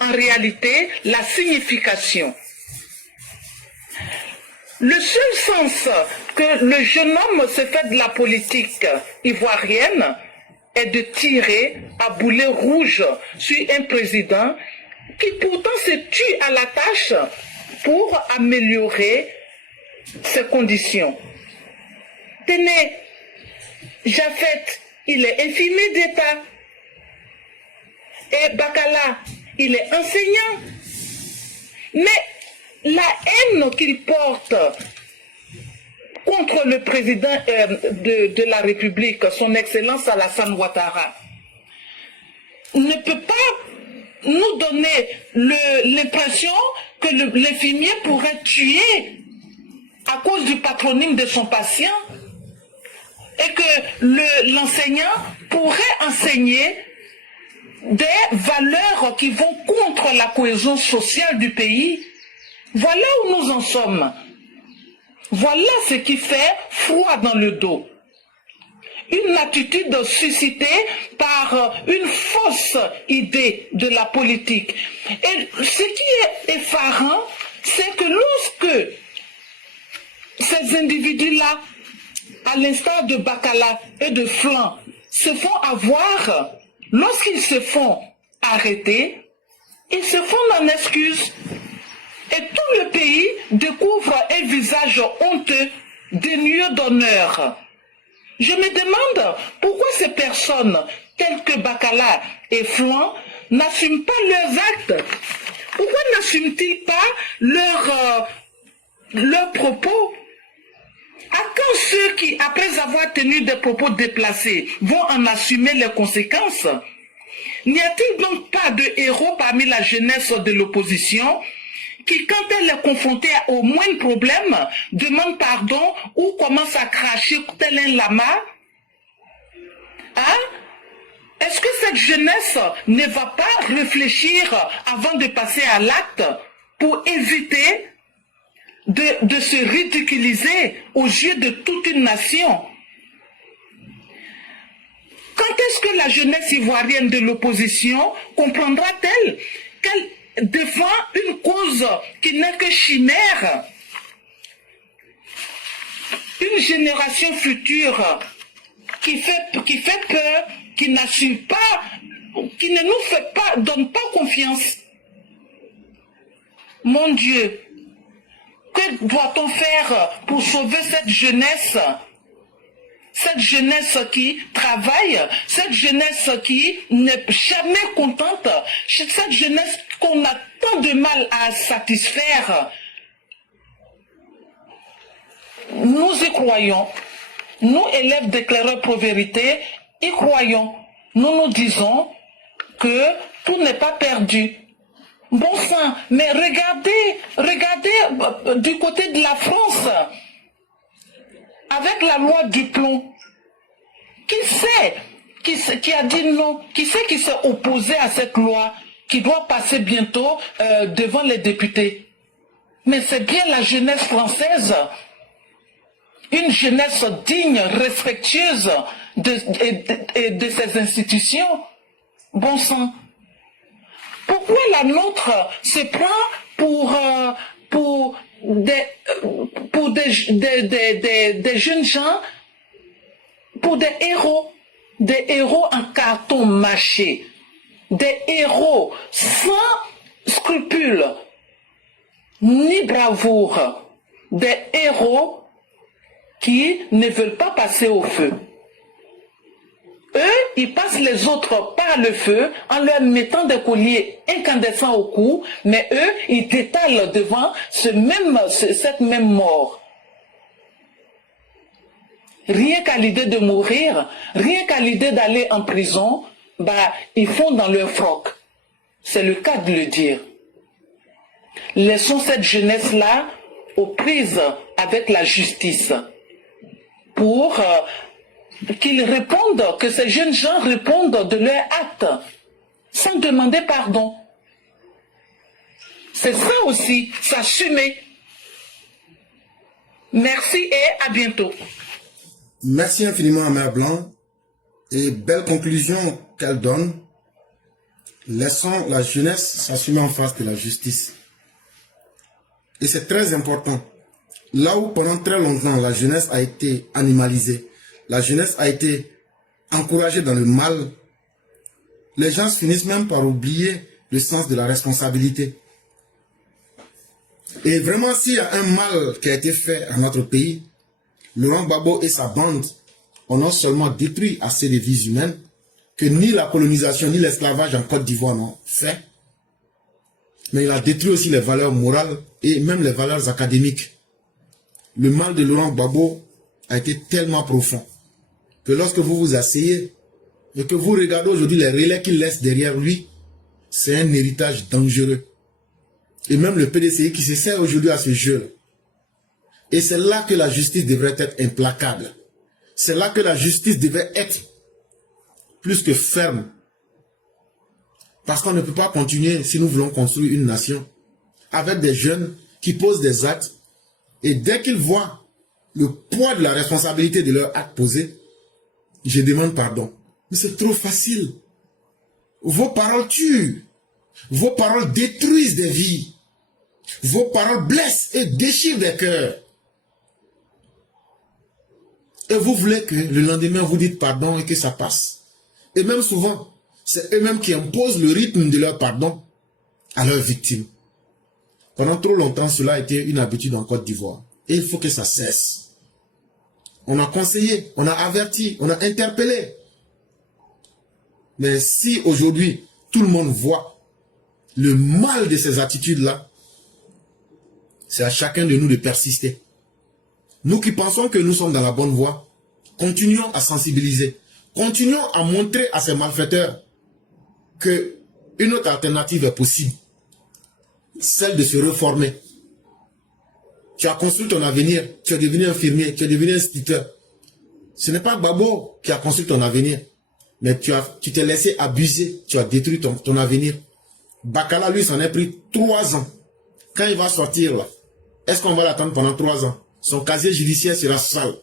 en réalité la signification. Le seul sens que le jeune homme se fait de la politique ivoirienne est de tirer à boulet rouge sur un président qui pourtant se tue à la tâche pour améliorer ses conditions. Tenez, Jafet, il est infirmier d'État. Et Bakala, il est enseignant. Mais la haine qu'il porte contre le président de la République, son Excellence Alassane Ouattara, ne peut pas nous donner l'impression que l'infirmier pourrait tuer à cause du patronyme de son patient et que l'enseignant pourrait enseigner des valeurs qui vont contre la cohésion sociale du pays. Voilà où nous en sommes. Voilà ce qui fait froid dans le dos. Une attitude suscitée par une fausse idée de la politique. Et ce qui est effarant, c'est que lorsque ces individus-là, à l'instar de Bakala et de Flan, se font avoir, lorsqu'ils se font arrêter, ils se font en excuse. Et tout le pays découvre un visage honteux, dénué d'honneur. Je me demande pourquoi ces personnes, telles que Bakala et Flan, n'assument pas leurs actes. Pourquoi n'assument-ils pas leurs propos? À quand ceux qui, après avoir tenu des propos déplacés, vont en assumer les conséquences? N'y a-t-il donc pas de héros parmi la jeunesse de l'opposition qui, quand elle est confrontée au moindre problème, demande pardon ou commence à cracher tel un lama? Hein? Est-ce que cette jeunesse ne va pas réfléchir avant de passer à l'acte pour éviter de se ridiculiser aux yeux de toute une nation? Quand est-ce que la jeunesse ivoirienne de l'opposition comprendra-t-elle qu'elle défend une cause qui n'est que chimère? Une génération future qui fait peur, qui n'assume pas, qui ne nous fait pas, donne pas confiance. Mon Dieu, que doit-on faire pour sauver cette jeunesse? Cette jeunesse qui travaille, cette jeunesse qui n'est jamais contente, cette jeunesse qu'on a tant de mal à satisfaire. Nous y croyons. Nous, élèves d'éclaireurs pour vérité, y croyons. Nous nous disons que tout n'est pas perdu. Bon sang, mais regardez du côté de la France, avec la loi du plomb. Qui a dit non? Qui s'est opposé à cette loi qui doit passer bientôt devant les députés? Mais c'est bien la jeunesse française, une jeunesse digne, respectueuse de ses institutions. Bon sang. Pourquoi la nôtre se prend pour des jeunes gens, pour des héros en carton mâché, des héros sans scrupules ni bravoure, des héros qui ne veulent pas passer au feu. Eux, ils passent les autres par le feu en leur mettant des colliers incandescents au cou, mais eux, ils détalent devant cette même mort. Rien qu'à l'idée de mourir, rien qu'à l'idée d'aller en prison, ils font dans leur froc. C'est le cas de le dire. Laissons cette jeunesse-là aux prises avec la justice pour qu'ils répondent, que ces jeunes gens répondent de leurs actes sans demander pardon. C'est ça aussi, s'assumer. Merci et à bientôt. Merci infiniment à Mère Blanc et belle conclusion qu'elle donne. Laissons la jeunesse s'assumer en face de la justice. Et c'est très important. Là où pendant très longtemps la jeunesse a été animalisée, la jeunesse a été encouragée dans le mal, les gens finissent même par oublier le sens de la responsabilité. Et vraiment, s'il y a un mal qui a été fait à notre pays, Laurent Gbagbo et sa bande ont non seulement détruit assez de vies humaines que ni la colonisation ni l'esclavage en Côte d'Ivoire n'ont fait, mais il a détruit aussi les valeurs morales et même les valeurs académiques. Le mal de Laurent Gbagbo a été tellement profond que lorsque vous vous asseyez et que vous regardez aujourd'hui les relais qu'il laisse derrière lui, c'est un héritage dangereux. Et même le PDCI qui se sert aujourd'hui à ce jeu. Et c'est là que la justice devrait être implacable. C'est là que la justice devrait être plus que ferme. Parce qu'on ne peut pas continuer, si nous voulons construire une nation, avec des jeunes qui posent des actes, et dès qu'ils voient le poids de la responsabilité de leur acte posé, je demande pardon. Mais c'est trop facile. Vos paroles tuent. Vos paroles détruisent des vies. Vos paroles blessent et déchirent des cœurs. Et vous voulez que le lendemain vous dites pardon et que ça passe. Et même souvent, c'est eux-mêmes qui imposent le rythme de leur pardon à leurs victimes. Pendant trop longtemps, cela a été une habitude en Côte d'Ivoire. Et il faut que ça cesse. On a conseillé, on a averti, on a interpellé. Mais si aujourd'hui, tout le monde voit le mal de ces attitudes-là, c'est à chacun de nous de persister. Nous qui pensons que nous sommes dans la bonne voie, continuons à sensibiliser. Continuons à montrer à ces malfaiteurs qu'une autre alternative est possible. Celle de se reformer. Tu as construit ton avenir, tu es devenu infirmier, tu es devenu instituteur. Ce n'est pas Gbagbo qui a construit ton avenir, mais tu t'es laissé abuser, tu as détruit ton avenir. Bakala, lui, s'en est pris 3 ans. Quand il va sortir là, est-ce qu'on va l'attendre pendant 3 ans? Son casier judiciaire sera sale.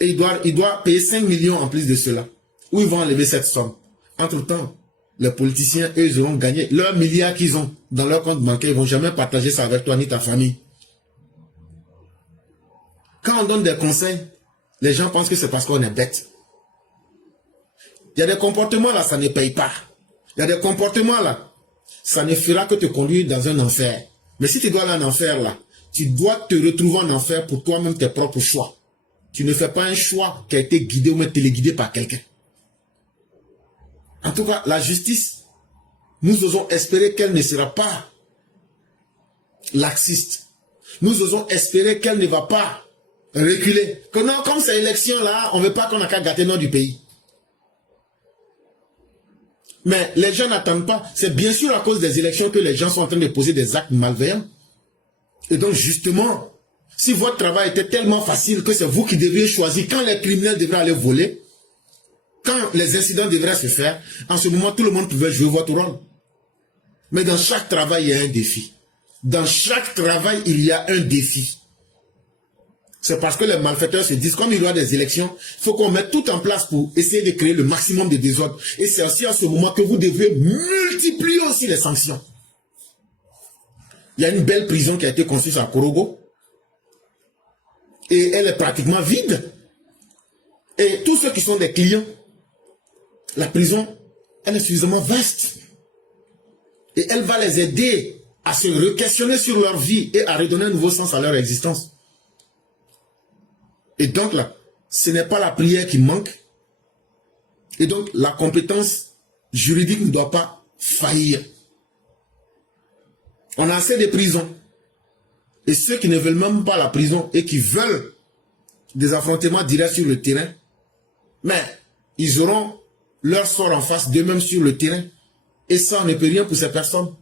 Et il doit payer 5 millions en plus de cela. Où ils vont enlever cette somme? Entre-temps, les politiciens, eux, ils auront gagné leurs milliards qu'ils ont dans leur compte bancaire. Ils ne vont jamais partager ça avec toi ni ta famille. Quand on donne des conseils, les gens pensent que c'est parce qu'on est bête. Il y a des comportements là, ça ne paye pas. Il y a des comportements là, ça ne fera que te conduire dans un enfer. Mais si tu dois aller en enfer là, tu dois te retrouver en enfer pour toi-même tes propres choix. Tu ne fais pas un choix qui a été guidé ou même téléguidé par quelqu'un. En tout cas, la justice, nous osons espérer qu'elle ne sera pas laxiste. Nous osons espérer qu'elle ne va pas reculer. Que non, comme ces élections-là, on ne veut pas qu'on a qu'à gâter le nom du pays. Mais les gens n'attendent pas. C'est bien sûr à cause des élections que les gens sont en train de poser des actes malveillants. Et donc justement, si votre travail était tellement facile que c'est vous qui devriez choisir quand les criminels devraient aller voler, quand les incidents devraient se faire, en ce moment tout le monde pouvait jouer votre rôle. Mais dans chaque travail, il y a un défi. Dans chaque travail, il y a un défi. C'est parce que les malfaiteurs se disent, comme il y a des élections, il faut qu'on mette tout en place pour essayer de créer le maximum de désordre. Et c'est aussi à ce moment que vous devez multiplier aussi les sanctions. Il y a une belle prison qui a été construite à Korogo. Et elle est pratiquement vide. Et tous ceux qui sont des clients, la prison, elle est suffisamment vaste. Et elle va les aider à se re-questionner sur leur vie et à redonner un nouveau sens à leur existence. Et donc là, ce n'est pas la prière qui manque. Et donc la compétence juridique ne doit pas faillir. On a assez de prisons. Et ceux qui ne veulent même pas la prison et qui veulent des affrontements directs sur le terrain, mais ils auront leur sort en face d'eux-mêmes sur le terrain. Et ça, on ne peut rien pour ces personnes.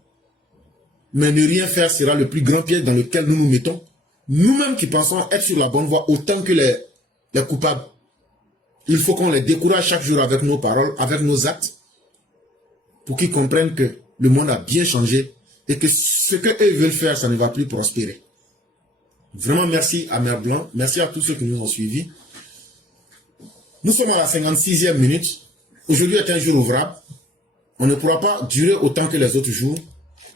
Mais ne rien faire sera le plus grand piège dans lequel nous nous mettons. Nous-mêmes qui pensons être sur la bonne voie autant que les coupables. Il faut qu'on les décourage chaque jour avec nos paroles, avec nos actes, pour qu'ils comprennent que le monde a bien changé et que ce qu'eux veulent faire, ça ne va plus prospérer. Vraiment merci à Mère Blanc, merci à tous ceux qui nous ont suivis. Nous sommes à la 56e minute. Aujourd'hui est un jour ouvrable. On ne pourra pas durer autant que les autres jours.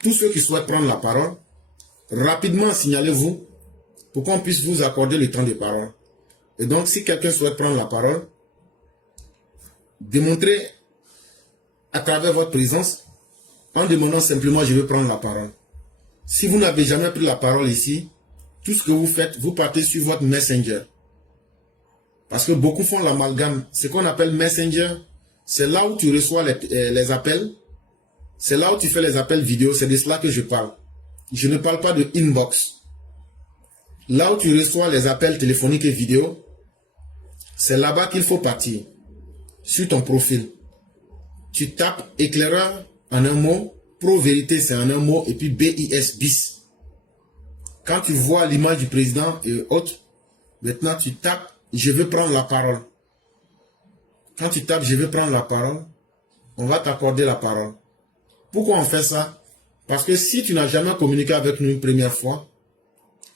Tous ceux qui souhaitent prendre la parole, rapidement signalez-vous pour qu'on puisse vous accorder le temps de parole. Et donc, si quelqu'un souhaite prendre la parole, démontrez à travers votre présence en demandant simplement « je veux prendre la parole ». Si vous n'avez jamais pris la parole ici, tout ce que vous faites, vous partez sur votre Messenger. Parce que beaucoup font l'amalgame. Ce qu'on appelle Messenger, c'est là où tu reçois les appels. C'est là où tu fais les appels vidéo. C'est de cela que je parle. Je ne parle pas de inbox. Là où tu reçois les appels téléphoniques et vidéo, c'est là-bas qu'il faut partir. Sur ton profil. Tu tapes éclaireur en un mot, pro-vérité c'est en un mot, et puis BIS, BIS. Quand tu vois l'image du président et autres, maintenant tu tapes je veux prendre la parole. Quand tu tapes je veux prendre la parole, on va t'accorder la parole. Pourquoi on fait ça? Parce que si tu n'as jamais communiqué avec nous une première fois,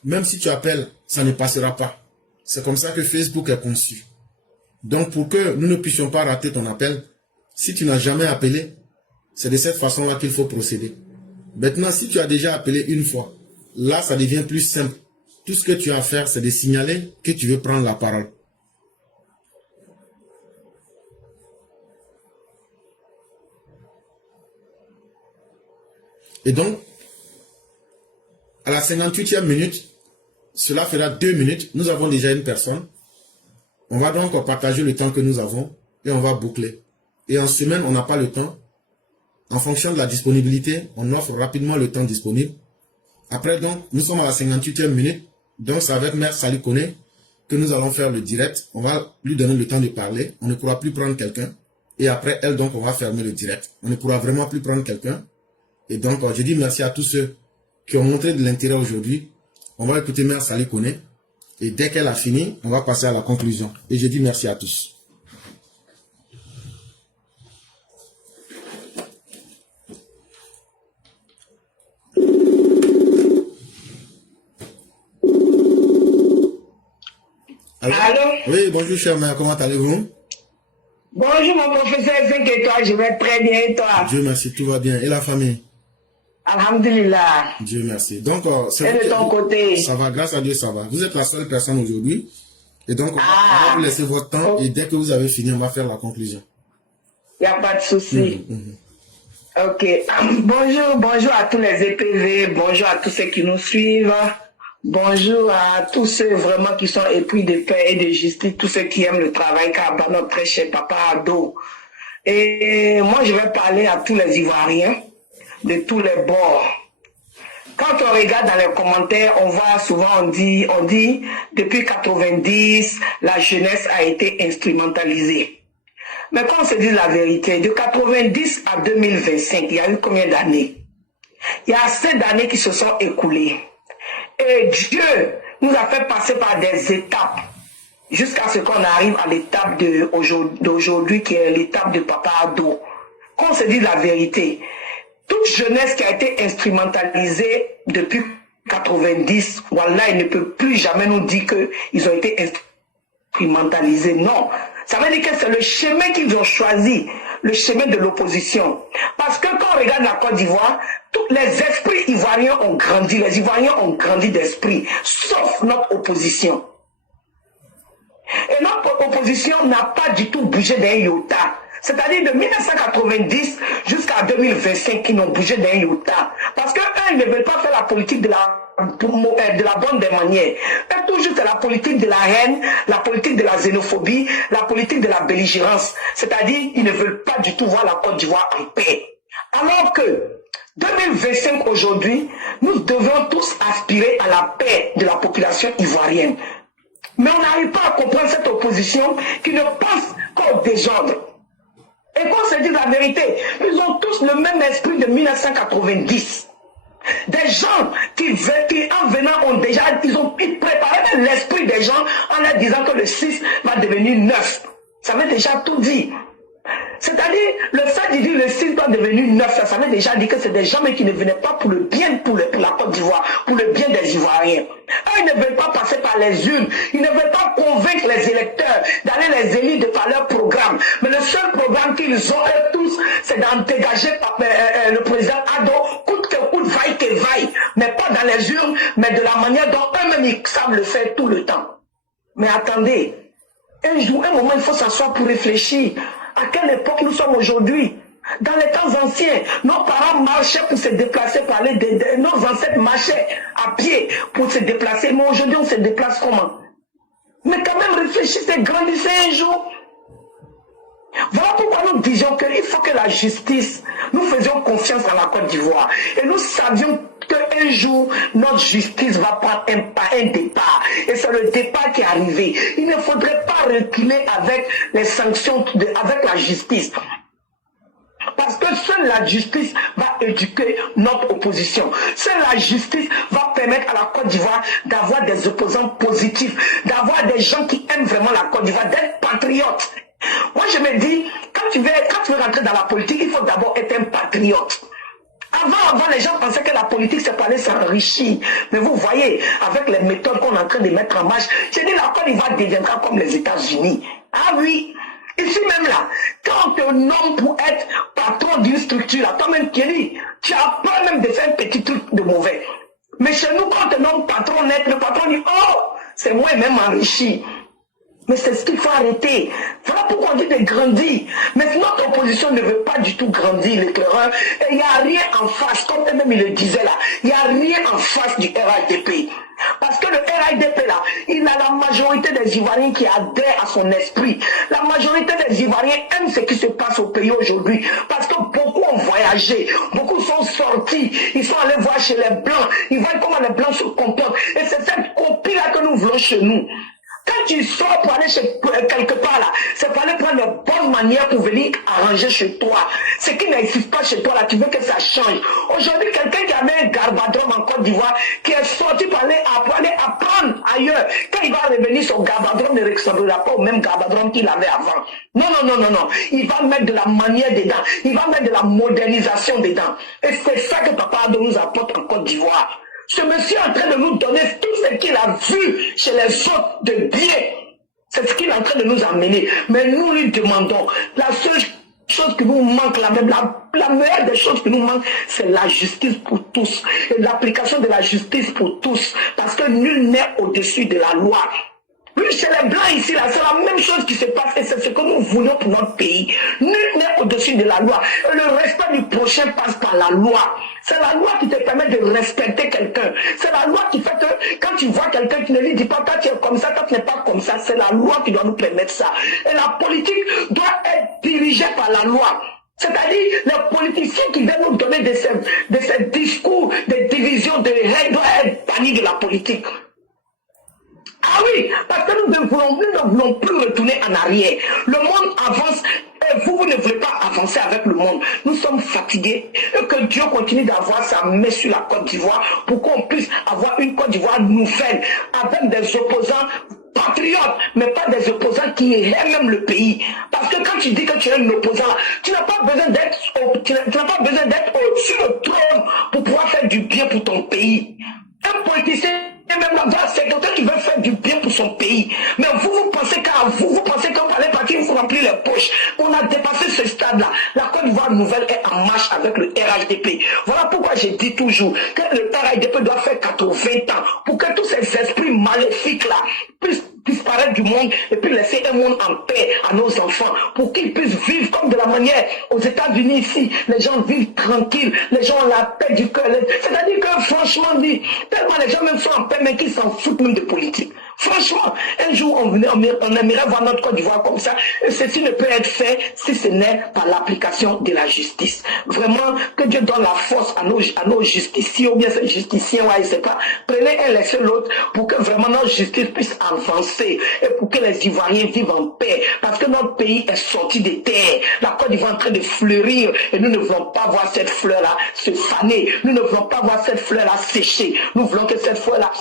même si tu appelles, ça ne passera pas. C'est comme ça que Facebook est conçu. Donc pour que nous ne puissions pas rater ton appel, si tu n'as jamais appelé, c'est de cette façon-là qu'il faut procéder. Maintenant, si tu as déjà appelé une fois, là ça devient plus simple. Tout ce que tu as à faire, c'est de signaler que tu veux prendre la parole. Et donc, à la 58e minute, cela fera 2 minutes. Nous avons déjà une personne. On va donc partager le temps que nous avons et on va boucler. Et en semaine, on n'a pas le temps. En fonction de la disponibilité, on offre rapidement le temps disponible. Après, donc, nous sommes à la 58e minute. Donc, c'est avec Mère Sali Kone que nous allons faire le direct. On va lui donner le temps de parler. On ne pourra plus prendre quelqu'un. Et après, elle, donc, on va fermer le direct. On ne pourra vraiment plus prendre quelqu'un. Et donc, je dis merci à tous ceux qui ont montré de l'intérêt aujourd'hui. On va écouter Mère Sali Kone. Et dès qu'elle a fini, on va passer à la conclusion. Et je dis merci à tous. Allô? Oui, bonjour chère mère, comment allez-vous? Bonjour mon professeur, c'est que toi, je vais très bien et toi? Dieu merci, tout va bien. Et la famille? Alhamdulillah. Dieu merci. Donc, Et de ton côté? Ça va, grâce à Dieu, ça va. Vous êtes la seule personne aujourd'hui. Et donc, on va vous laisser votre temps. Et dès que vous avez fini, on va faire la conclusion. Il n'y a pas de souci. Ok. Bonjour à tous les EPV. Bonjour à tous ceux qui nous suivent. Bonjour à tous ceux vraiment qui sont épris de paix et de justice. Tous ceux qui aiment le travail qu'a notre très cher Papa Ado. Et moi, je vais parler à tous les Ivoiriens de tous les bords. Quand on regarde dans les commentaires, on voit souvent, on dit, depuis 90, la jeunesse a été instrumentalisée. Mais quand on se dit la vérité, de 90 à 2025, il y a eu combien d'années? Il y a assez d'années qui se sont écoulées. Et Dieu nous a fait passer par des étapes jusqu'à ce qu'on arrive à l'étape d'aujourd'hui qui est l'étape de Papa Ado. Quand on se dit la vérité, toute jeunesse qui a été instrumentalisée depuis 90, voilà, il ne peut plus jamais nous dire qu'ils ont été instrumentalisés. Non. Ça veut dire que c'est le chemin qu'ils ont choisi, le chemin de l'opposition. Parce que quand on regarde la Côte d'Ivoire, tous les esprits ivoiriens ont grandi, les Ivoiriens ont grandi d'esprit, sauf notre opposition. Et notre opposition n'a pas du tout bougé d'un iota. C'est-à-dire de 1990 jusqu'à 2025 qui n'ont bougé d'un iota. Parce qu'eux, ils ne veulent pas faire la politique de la bonne des manières. Eux, toujours c'est la politique de la haine, la politique de la xénophobie, la politique de la belligérance. C'est-à-dire, ils ne veulent pas du tout voir la Côte d'Ivoire en paix. Alors que 2025 aujourd'hui, nous devons tous aspirer à la paix de la population ivoirienne. Mais on n'arrive pas à comprendre cette opposition qui ne pense qu'au désordre. Et qu'on se dise la vérité, ils ont tous le même esprit de 1990. Des gens qui en venant, ils préparaient l'esprit des gens en leur disant que le 6 va devenir 9. Ça veut déjà tout dire. C'est-à-dire, le fait de dire le 6 va devenir 9, ça veut déjà dire que c'est des gens qui ne venaient pas pour le bien pour la Côte d'Ivoire, pour le bien des Ivoiriens. Eux, ils ne veulent pas passer par les urnes, ils ne veulent pas convaincre les électeurs d'aller les élire de par leur programme. Mais le seul programme qu'ils ont, eux tous, c'est d'en dégager le président Ado, coûte que coûte, vaille que vaille. Mais pas dans les urnes, mais de la manière dont eux-mêmes ils savent le faire tout le temps. Mais attendez, un moment, il faut s'asseoir pour réfléchir. À quelle époque nous sommes aujourd'hui? Dans les temps anciens, nos parents marchaient pour se déplacer par nos ancêtres marchaient à pied pour se déplacer. Mais aujourd'hui, on se déplace comment? Mais quand même, réfléchissez, grandissez un jour. Voilà pourquoi nous disions qu'il faut que la justice, nous faisions confiance à la Côte d'Ivoire. Et nous savions qu'un jour, notre justice va prendre un départ. Et c'est le départ qui est arrivé. Il ne faudrait pas reculer avec les sanctions, avec la justice. Parce que seule la justice va éduquer notre opposition. Seule la justice va permettre à la Côte d'Ivoire d'avoir des opposants positifs, d'avoir des gens qui aiment vraiment la Côte d'Ivoire, d'être patriotes. Moi, je me dis, quand tu veux rentrer dans la politique, il faut d'abord être un patriote. Avant, les gens pensaient que la politique, c'est pour aller s'enrichir. Mais vous voyez, avec les méthodes qu'on est en train de mettre en marche, j'ai dit la Côte d'Ivoire deviendra comme les États-Unis. Ah oui, ici même là, quand on te nomme pour être patron d'une structure, là, toi-même, Kelly, tu as peur même de faire un petit truc de mauvais. Mais chez nous, quand on te nomme patron net, le patron dit, oh, c'est moi-même enrichi. Mais c'est ce qu'il faut arrêter. Voilà pourquoi on dit de grandir. Mais notre opposition ne veut pas du tout grandir, l'éclaireur. Et il n'y a rien en face, comme eux-mêmes il le disait là, il n'y a rien en face du RHDP. Parce que le RHDP là, il a la majorité des Ivoiriens qui adhèrent à son esprit. La majorité des Ivoiriens aiment ce qui se passe au pays aujourd'hui. Parce que beaucoup ont voyagé, beaucoup sont sortis, ils sont allés voir chez les Blancs, ils voient comment les Blancs se comportent. Et c'est cette copie là que nous voulons chez nous. Quand tu sors pour aller quelque part là, c'est pour aller prendre de bonnes manières pour venir arranger chez toi. Ce qui n'existe pas chez toi là, tu veux que ça change. Aujourd'hui, quelqu'un qui avait un garbadrome en Côte d'Ivoire, qui est sorti pour aller apprendre ailleurs, quand il va revenir, son garbadrome ne ressemblera pas au même garbadrome qu'il avait avant. Non, non, non, non, non. Il va mettre de la manière dedans. Il va mettre de la modernisation dedans. Et c'est ça que Papa Ado nous apporte en Côte d'Ivoire. Ce monsieur est en train de nous donner tout ce qu'il a vu chez les autres de bien. C'est ce qu'il est en train de nous amener. Mais nous lui demandons, la seule chose qui nous manque, la meilleure des choses qui nous manque, c'est la justice pour tous. Et l'application de la justice pour tous. Parce que nul n'est au-dessus de la loi. Oui, chez les Blancs ici, là, c'est la même chose qui se passe et c'est ce que nous voulons pour notre pays. Nul n'est au-dessus de la loi. Et le respect du prochain passe par la loi. C'est la loi qui te permet de respecter quelqu'un. C'est la loi qui fait que quand tu vois quelqu'un, tu ne lui dis pas, toi tu es comme ça, toi tu n'es pas comme ça. C'est la loi qui doit nous permettre ça. Et la politique doit être dirigée par la loi. C'est-à-dire, les politiciens qui viennent nous donner de ces discours de division, de haine, doivent être bannis de la politique. Ah oui, parce que nous ne voulons plus retourner en arrière. Le monde avance et vous ne voulez pas avancer avec le monde. Nous sommes fatigués et que Dieu continue d'avoir sa main sur la Côte d'Ivoire pour qu'on puisse avoir une Côte d'Ivoire nouvelle avec des opposants patriotes, mais pas des opposants qui aiment même le pays. Parce que quand tu dis que tu es un opposant, tu n'as pas besoin d'être sur le trône pour pouvoir faire du bien pour ton pays. Un politicien, même là-bas, c'est quelqu'un qui veut faire du bien pour son pays. Mais vous pensez qu'à vous pensez qu'on allait partir, il faut remplir les poches. On a dépassé ce stade-là. La Côte d'Ivoire nouvelle est en marche avec le RHDP. Voilà pourquoi je dis toujours que le RHDP doit faire 80 ans pour que tous ces esprits maléfiques-là puissent disparaître du monde et puis laisser un monde en paix à nos enfants pour qu'ils puissent vivre comme de la manière aux États-Unis ici. Les gens vivent tranquilles, les gens ont la paix du cœur. C'est-à-dire que franchement dit, tellement les gens même sont en paix mais qu'ils s'en foutent même de politique. Franchement, un jour on aimerait voir notre Côte d'Ivoire comme ça et ceci ne peut être fait si ce n'est par l'application de la justice. Vraiment, que Dieu donne la force à nos justiciers ou bien ces justiciens, ouais, je sais pas. Prenez un, laissez l'autre pour que vraiment notre justice puisse avancer et pour que les Ivoiriens vivent en paix. Parce que notre pays est sorti des terres. La Côte d'Ivoire est en train de fleurir et nous ne voulons pas voir cette fleur-là se faner. Nous ne voulons pas voir cette fleur-là sécher. Nous voulons que cette fleur-là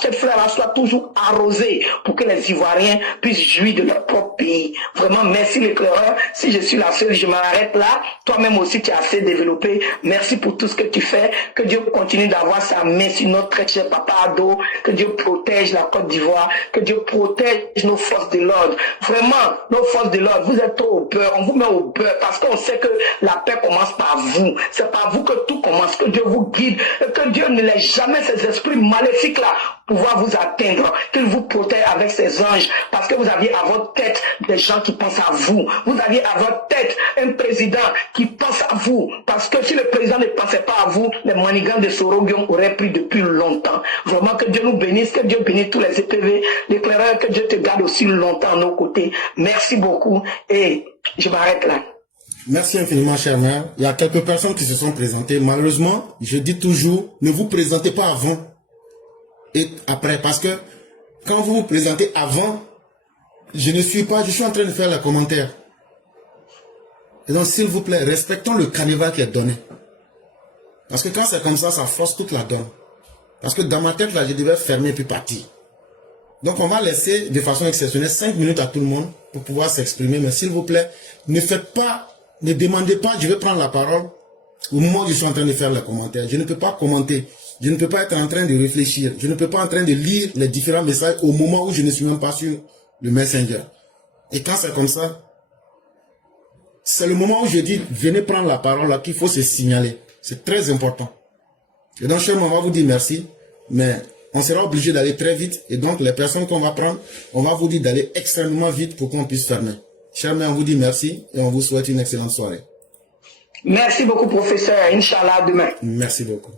soit toujours arrosée pour que les Ivoiriens puissent jouir de leur propre pays. Vraiment, merci l'éclaireur. Si je suis la seule, je m'arrête là. Toi-même aussi, tu as assez développé. Merci pour tout ce que tu fais. Que Dieu continue d'avoir sa main sur notre très cher Papa Ado. Que Dieu protège la Côte d'Ivoire. Que Dieu protège nos forces de l'ordre. Vraiment, nos forces de l'ordre, vous êtes trop au beurre. On vous met au beurre parce qu'on sait que la paix commence par vous. C'est par vous que tout commence. Que Dieu vous guide. Et que Dieu ne laisse jamais ces esprits maléfiques-là pouvoir vous atteindre. Qu'il vous protège avec ses anges. Parce que vous aviez à votre tête des gens qui pensent à vous. Vous aviez à votre tête un président qui pense à vous. Parce que si le président ne pensait pas à vous, les manigans de Sorogion auraient pris depuis longtemps. Vraiment que Dieu nous bénisse, que Dieu bénisse tous les EPV, l'éclaireur, que Dieu te garde aussi longtemps à nos côtés. Merci beaucoup et je m'arrête là. Merci infiniment, cher maire. Il y a quelques personnes qui se sont présentées. Malheureusement, je dis toujours, ne vous présentez pas avant et après. Parce que quand vous vous présentez avant, je suis en train de faire les commentaires. Et donc, s'il vous plaît, respectons le carnaval qui est donné. Parce que quand c'est comme ça, ça force toute la donne. Parce que dans ma tête, là, je devais fermer puis partir. Donc, on va laisser de façon exceptionnelle 5 minutes à tout le monde pour pouvoir s'exprimer. Mais s'il vous plaît, ne demandez pas, je vais prendre la parole au moment où je suis en train de faire les commentaires. Je ne peux pas commenter. Je ne peux pas être en train de réfléchir. Je ne peux pas être en train de lire les différents messages au moment où je ne suis même pas sur le Messenger. Et quand c'est comme ça, c'est le moment où je dis, venez prendre la parole là qu'il faut se signaler. C'est très important. Et donc, cher, on va vous dire merci, mais on sera obligé d'aller très vite. Et donc, les personnes qu'on va prendre, on va vous dire d'aller extrêmement vite pour qu'on puisse fermer. Cher, on vous dit merci et on vous souhaite une excellente soirée. Merci beaucoup, professeur. Inch'Allah, à demain. Merci beaucoup.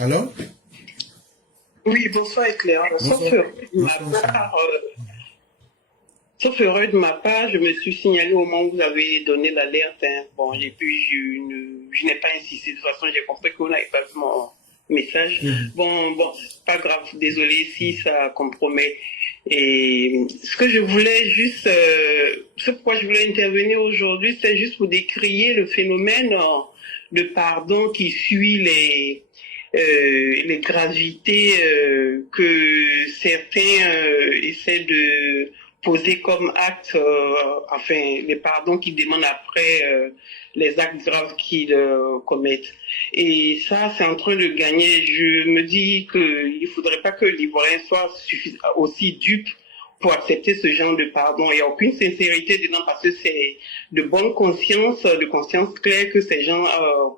Alors? Oui, bonsoir Éclair. Sauf erreur de ma part, je me suis signalé au moment où vous avez donné l'alerte. Hein. Bon, et puis je n'ai pas insisté. De toute façon, j'ai compris que vous n'avez pas vu mon message. Bon, pas grave. Désolé si ça compromet. Et ce que je voulais juste, ce pourquoi je voulais intervenir aujourd'hui, c'est juste pour décrier le phénomène de pardon qui suit les gravités que certains essaient de poser comme acte, enfin les pardons qu'ils demandent après les actes graves qu'ils commettent. Et ça, c'est en train de gagner. Je me dis qu'il ne faudrait pas que l'Ivoirien soit aussi dupe pour accepter ce genre de pardon. Il n'y a aucune sincérité dedans parce que c'est de bonne conscience, de conscience claire que ces gens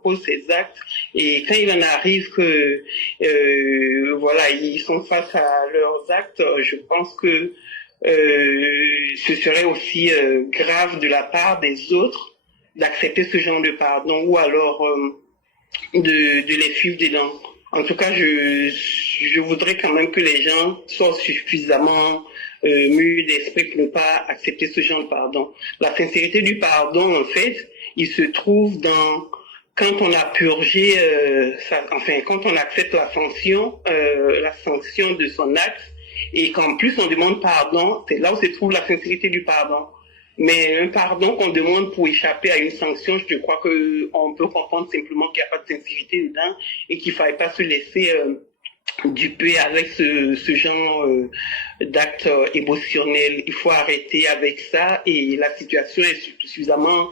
posent ces actes. Et quand il en arrive que voilà, ils sont face à leurs actes, je pense que ce serait aussi grave de la part des autres d'accepter ce genre de pardon ou alors de les suivre dedans. En tout cas, je voudrais quand même que les gens soient suffisamment mûrs d'esprit pour ne pas accepter ce genre de pardon. La sincérité du pardon, en fait, il se trouve dans quand on a purgé, quand on accepte la sanction de son acte, et qu'en plus on demande pardon, c'est là où se trouve la sincérité du pardon. Mais un pardon qu'on demande pour échapper à une sanction, je crois qu'on peut comprendre simplement qu'il n'y a pas de sincérité dedans et qu'il ne fallait pas se laisser duper avec ce genre d'acte émotionnel. Il faut arrêter avec ça et la situation est suffisamment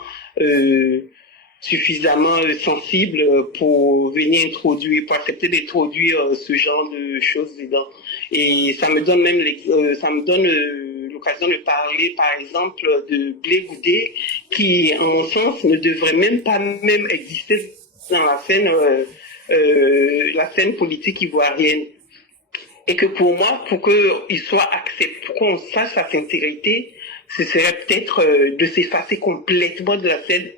sensible pour venir introduire, pour accepter d'introduire ce genre de choses dedans. Et ça me donne même l'occasion de parler, par exemple, de Blé Goudé, qui, en mon sens, ne devrait même pas exister dans la scène politique ivoirienne. Et que pour moi, pour qu'il soit accepté, pour qu'on sache sa sincérité, ce serait peut-être de s'effacer complètement de la scène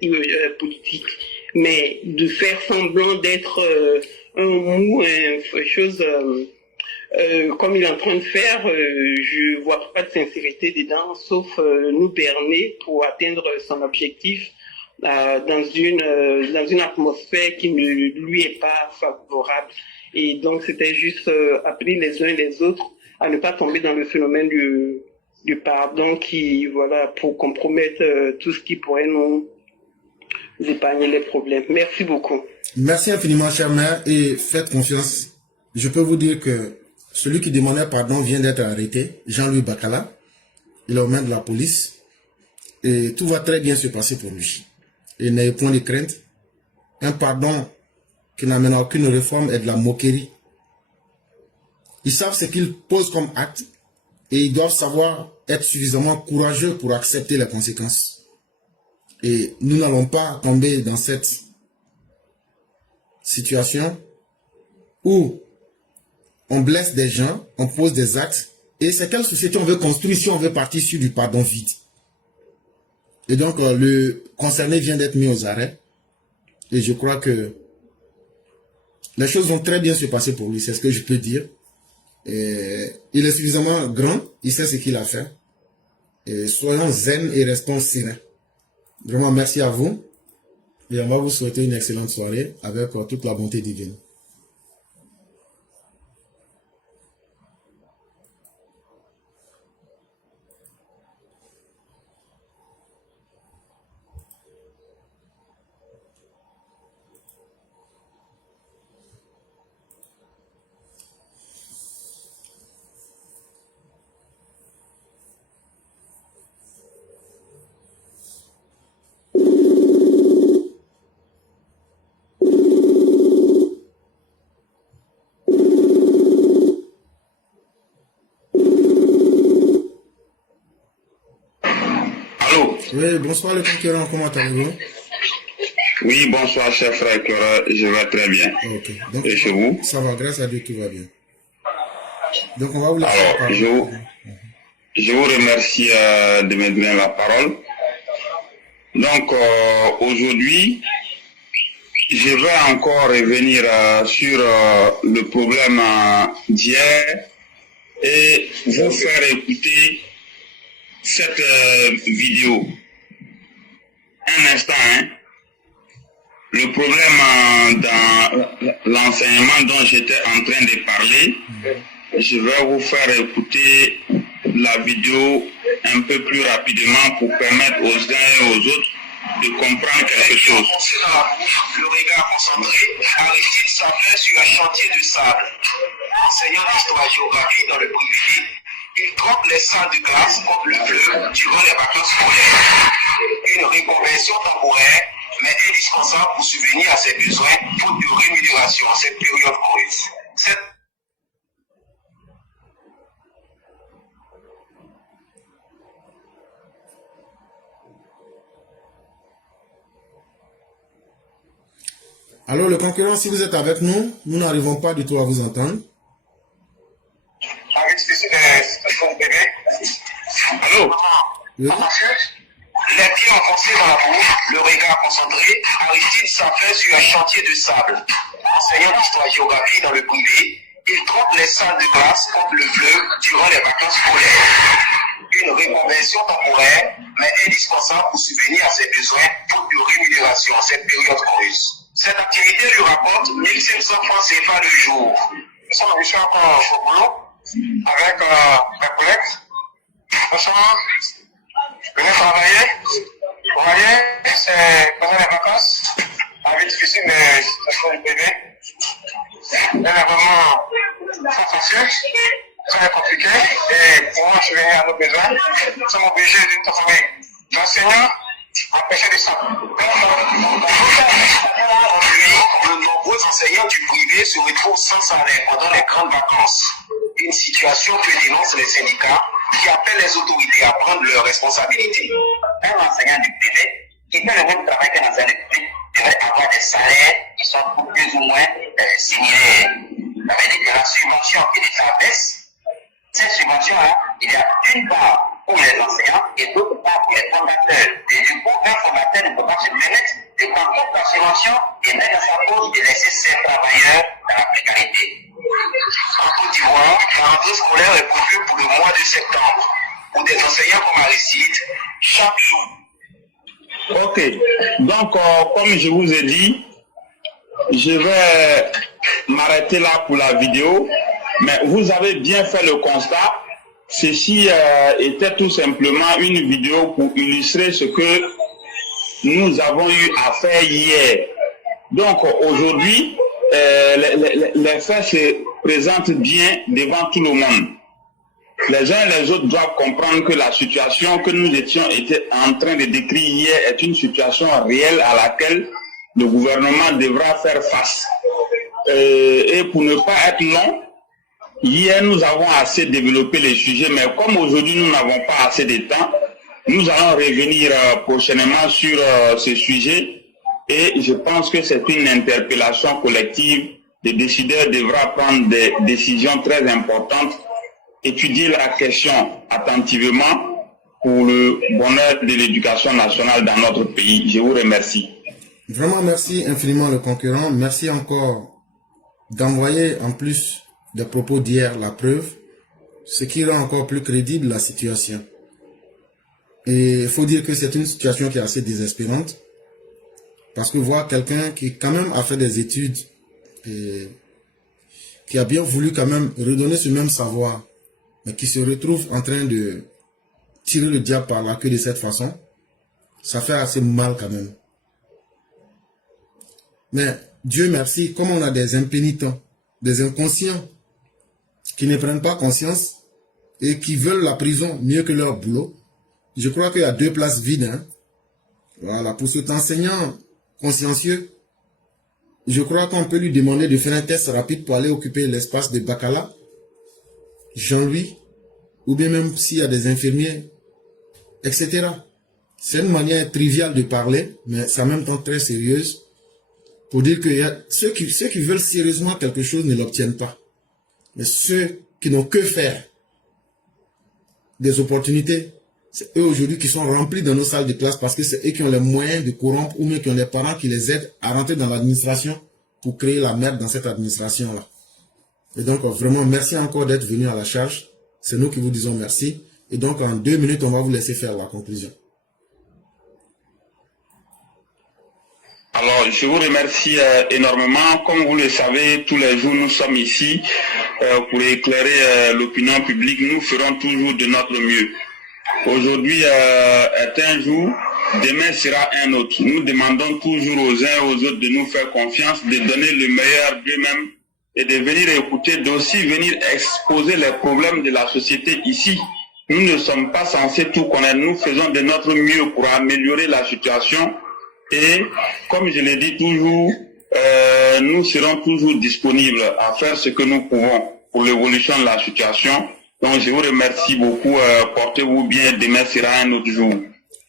politique, mais de faire semblant d'être un mou, une chose comme il est en train de faire, je vois pas de sincérité dedans, sauf nous berner pour atteindre son objectif dans une atmosphère qui ne lui est pas favorable. Et donc c'était juste appeler les uns et les autres à ne pas tomber dans le phénomène du pardon qui, voilà, pour compromettre tout ce qui pourrait nous épargner les problèmes. Merci beaucoup. Merci infiniment, cher maire, et faites confiance. Je peux vous dire que celui qui demandait pardon vient d'être arrêté, Jean-Louis Bacala. Il est aux mains de la police. Et tout va très bien se passer pour lui. Et n'ayez point de crainte. Un pardon qui n'amène à aucune réforme est de la moquerie. Ils savent ce qu'ils posent comme acte et ils doivent savoir être suffisamment courageux pour accepter les conséquences. Et nous n'allons pas tomber dans cette situation où on blesse des gens, on pose des actes, et c'est quelle société on veut construire si on veut partir sur du pardon vide. Et donc le concerné vient d'être mis aux arrêts, et je crois que les choses vont très bien se passer pour lui, c'est ce que je peux dire. Et il est suffisamment grand, il sait ce qu'il a fait. Et soyons zen et restons sereins. Vraiment, merci à vous. Et on va vous souhaiter une excellente soirée avec toute la bonté divine. Oui, bonsoir le conquérant, comment allez-vous? Oui, bonsoir cher frère Cora, je vais très bien. Ok. Donc, et chez vous? Ça va, grâce à Dieu, tout va bien. Donc on va vous laisser Alors, parler. je vous remercie de me donner la parole. Donc aujourd'hui, je vais encore revenir sur le problème d'hier et vous faire écouter cette vidéo. Un instant, hein. Le problème dans l'enseignement dont j'étais en train de parler, je vais vous faire écouter la vidéo un peu plus rapidement pour permettre aux uns et aux autres de comprendre quelque chose. Le regard concentré, Aristide s'affaire sur un chantier de sable. Enseignant d'histoire-géographie dans le privé, il trompe les salles de classe contre le fleuve durant les vacances scolaires. Une reconversion temporaire, mais indispensable pour subvenir à ses besoins, faute de rémunération en cette période creuse. Alors le concurrent, si vous êtes avec nous, nous n'arrivons pas du tout à vous entendre. Allô? Oui. Les pieds enfoncés dans la boue, le regard concentré, Aristide s'affaire sur un chantier de sable. Enseignant d'histoire-géographie dans le privé, il trompe les salles de classe contre le fleuve durant les vacances scolaires. Une reconversion temporaire, mais indispensable pour subvenir à ses besoins, faute de rémunération en cette période creuse. Cette activité lui rapporte 1500 francs CFA le jour. Nous sommes ici encore au boulot avec mes collègues. Nous sommes venus travailler. Vous voyez, c'est pendant les vacances, la vie difficile de situation du bébé. Elle est vraiment très facile, très compliquée. Et pour moi, je venais à nos besoins. Nous sommes obligés de travailler. L'enseignant empêché de ça. De nombreux enseignants du privé se retrouvent sans salaire pendant les grandes vacances. Une situation que dénoncent les syndicats qui appellent les autorités à prendre leurs responsabilités. Un enseignant du privé qui fait le même travail qu'un enseignant du public devrait avoir des salaires qui sont plus ou moins similaires. Avec des subventions que l'État baisse, ces subventions-là, il y a d'une part pour les enseignants et d'autre intervention est même à sa cause de laisser ces travailleurs dans la précarité. En Côte d'Ivoire, la rentrée scolaire est prévue pour le mois de septembre. Pour des enseignants comme Aristide, chaque jour. Ok, donc comme je vous ai dit, je vais m'arrêter là pour la vidéo, mais vous avez bien fait le constat. Ceci était tout simplement une vidéo pour illustrer ce que nous avons eu à faire hier. Donc aujourd'hui, les faits se présentent bien devant tout le monde. Les uns et les autres doivent comprendre que la situation que nous étions en train de décrire hier est une situation réelle à laquelle le gouvernement devra faire face. Et pour ne pas être long, hier nous avons assez développé les sujets, mais comme aujourd'hui nous n'avons pas assez de temps, nous allons revenir prochainement sur ce sujet et je pense que c'est une interpellation collective. Les décideurs devront prendre des décisions très importantes, étudier la question attentivement pour le bonheur de l'éducation nationale dans notre pays. Je vous remercie. Vraiment, merci infiniment le concurrent. Merci encore d'envoyer en plus des propos d'hier la preuve, ce qui rend encore plus crédible la situation. Et il faut dire que c'est une situation qui est assez désespérante, parce que voir quelqu'un qui quand même a fait des études et qui a bien voulu quand même redonner ce même savoir, mais qui se retrouve en train de tirer le diable par la queue de cette façon, ça fait assez mal quand même. Mais Dieu merci, comme on a des impénitents, des inconscients, qui ne prennent pas conscience et qui veulent la prison mieux que leur boulot, je crois qu'il y a 2 places vides. Hein. Voilà, pour cet enseignant consciencieux, je crois qu'on peut lui demander de faire un test rapide pour aller occuper l'espace de Bacala, Jean-Louis, ou bien même s'il y a des infirmiers, etc. C'est une manière triviale de parler, mais c'est en même temps très sérieuse, pour dire que ceux qui veulent sérieusement quelque chose ne l'obtiennent pas. Mais ceux qui n'ont que faire des opportunités, c'est eux aujourd'hui qui sont remplis dans nos salles de classe parce que c'est eux qui ont les moyens de corrompre ou même qui ont les parents qui les aident à rentrer dans l'administration pour créer la merde dans cette administration-là. Et donc, vraiment, merci encore d'être venu à la charge. C'est nous qui vous disons merci. Et donc, en 2 minutes, on va vous laisser faire la conclusion. Alors, je vous remercie énormément. Comme vous le savez, tous les jours, nous sommes ici pour éclairer l'opinion publique. Nous ferons toujours de notre mieux. Aujourd'hui est un jour, demain sera un autre. Nous demandons toujours aux uns et aux autres de nous faire confiance, de donner le meilleur d'eux-mêmes et de venir écouter, d'aussi venir exposer les problèmes de la société ici. Nous ne sommes pas censés tout connaître. Nous faisons de notre mieux pour améliorer la situation. Et comme je l'ai dit toujours, nous serons toujours disponibles à faire ce que nous pouvons pour l'évolution de la situation. Donc je vous remercie beaucoup, portez-vous bien, demain sera un autre jour.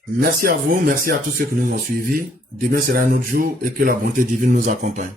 Merci à vous, merci à tous ceux qui nous ont suivis. Demain sera un autre jour et que la bonté divine nous accompagne.